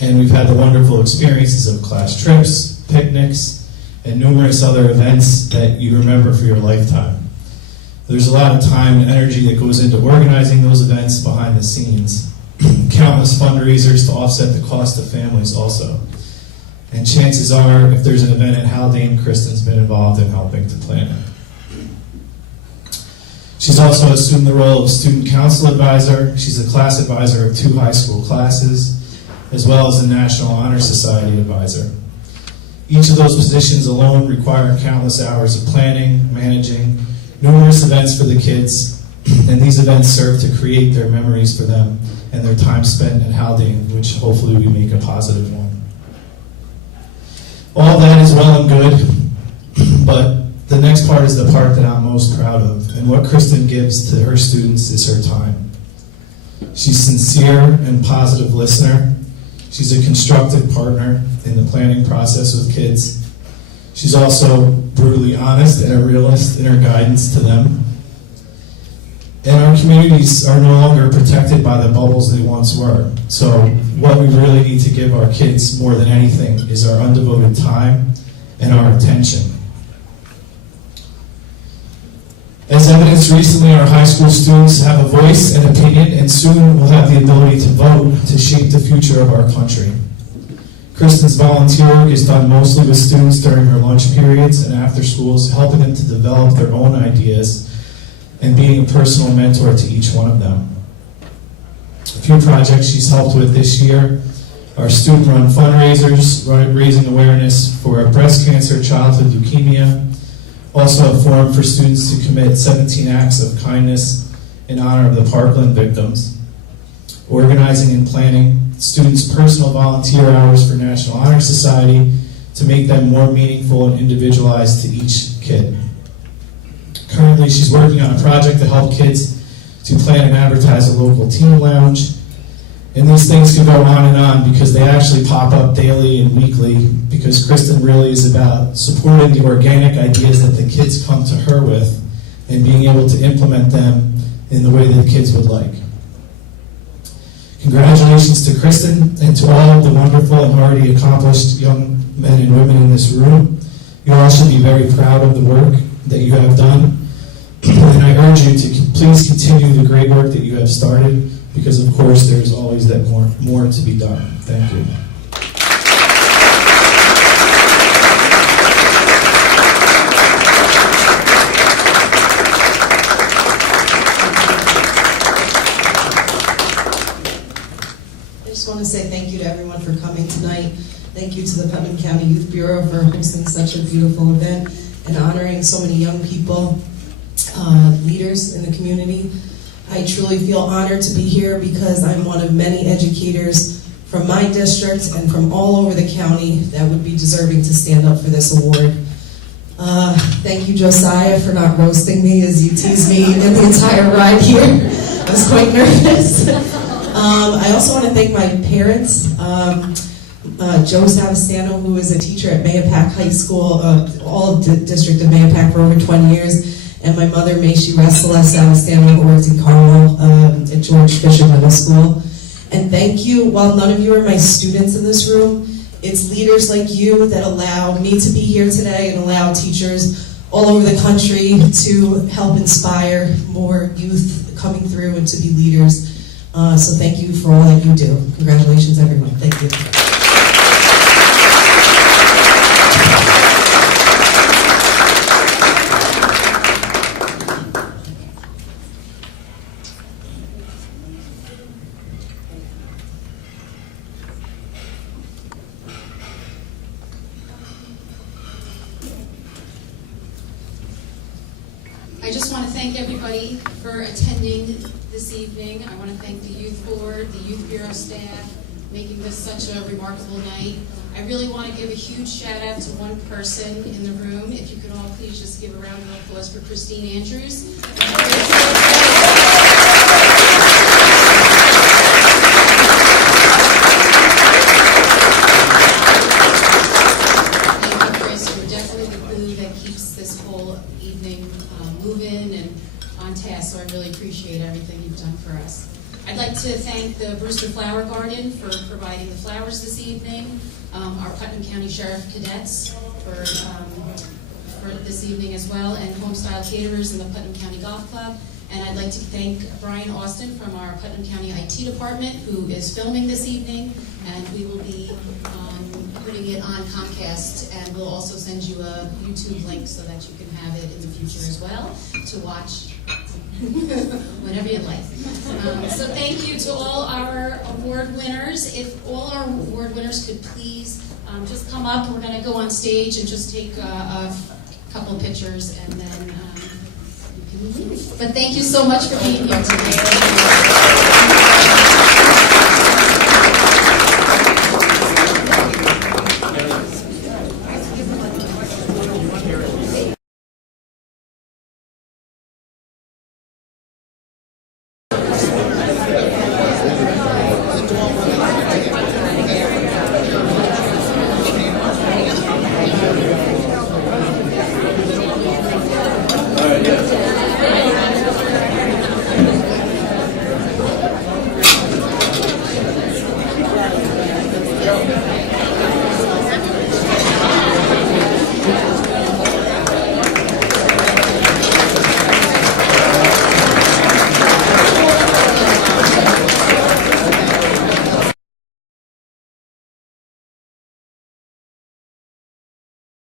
and we've had the wonderful experiences of class trips, picnics, and numerous other events that you remember for your lifetime. There's a lot of time and energy that goes into organizing those events behind the scenes. Countless fundraisers to offset the cost of families also. And chances are, if there's an event at Haldane, Kristen's been involved in helping to plan it. She's also assumed the role of student council advisor. She's a class advisor of 2 high school classes, as well as a National Honor Society advisor. Each of those positions alone require countless hours of planning, managing numerous events for the kids, and these events serve to create their memories for them and their time spent at Haldane, which hopefully we make a positive one. All that is well and good, but the next part is the part that I'm most proud of, and what Kristen gives to her students is her time. She's sincere and positive listener. She's a constructive partner in the planning process with kids. She's also brutally honest and a realist in her guidance to them. And our communities are no longer protected by the bubbles they once were. So what we really need to give our kids more than anything is our undevoted time and our attention. As evidenced recently, our high school students have a voice and opinion, and soon will have the ability to vote to shape the future of our country. Kristen's volunteer work is done mostly with students during her lunch periods and after schools, helping them to develop their own ideas and being a personal mentor to each one of them. A few projects she's helped with this year are student-run fundraisers, raising awareness for breast cancer, childhood leukemia, also a forum for students to commit 17 acts of kindness in honor of the Parkland victims, organizing and planning students' personal volunteer hours for National Honor Society to make them more meaningful and individualized to each kid. Currently, she's working on a project to help kids to plan and advertise a local teen lounge. And these things can go on and on because they actually pop up daily and weekly, because Kristen really is about supporting the organic ideas that the kids come to her with and being able to implement them in the way that the kids would like. Congratulations to Kristen and to all of the wonderful and already accomplished young men and women in this room. You all should be very proud of the work that you have done. And I urge you to please continue the great work that you have started, because of course there's always that more to be done. Thank you. I just want to say thank you to everyone for coming tonight. Thank you to the Putnam County Youth Bureau for hosting such a beautiful event and honoring so many young people, leaders in the community. I truly feel honored to be here because I'm one of many educators from my district and from all over the county that would be deserving to stand up for this award. Thank you, Josiah, for not roasting me as you teased me in the entire ride here. I was quite nervous. I also want to thank my parents, Joe Savastano, who was a teacher at Mahopac High School, all of the district of Mahopac for over 20 years, and my mother, may she rest, Celeste Savastano, who worked in Carmel at George Fisher Middle School. And thank you, while none of you are my students in this room, it's leaders like you that allow me to be here today and allow teachers all over the country to help inspire more youth coming through and to be leaders. So thank you for all that you do. Congratulations, everyone. Thank you. I just want to thank everybody for attending this evening. I want to thank the Youth Board, the Youth Bureau staff, making this such a remarkable night. I really want to give a huge shout out to one person in the room. If you could all please just give a round of applause for Christine Andrews. So I really appreciate everything you've done for us. I'd like to thank the Brewster Flower Garden for providing the flowers this evening, our Putnam County Sheriff Cadets for this evening as well, and Homestyle Caterers and the Putnam County Golf Club. And I'd like to thank Brian Austin from our Putnam County IT department, who is filming this evening, and we will be putting it on Comcast, and we'll also send you a YouTube link so that you can have it in the future as well to watch Whatever you like. So thank you to all our award winners. If all our award winners could please just come up, we're going to go on stage and just take a couple pictures, and then you can leave. But thank you so much for being here today.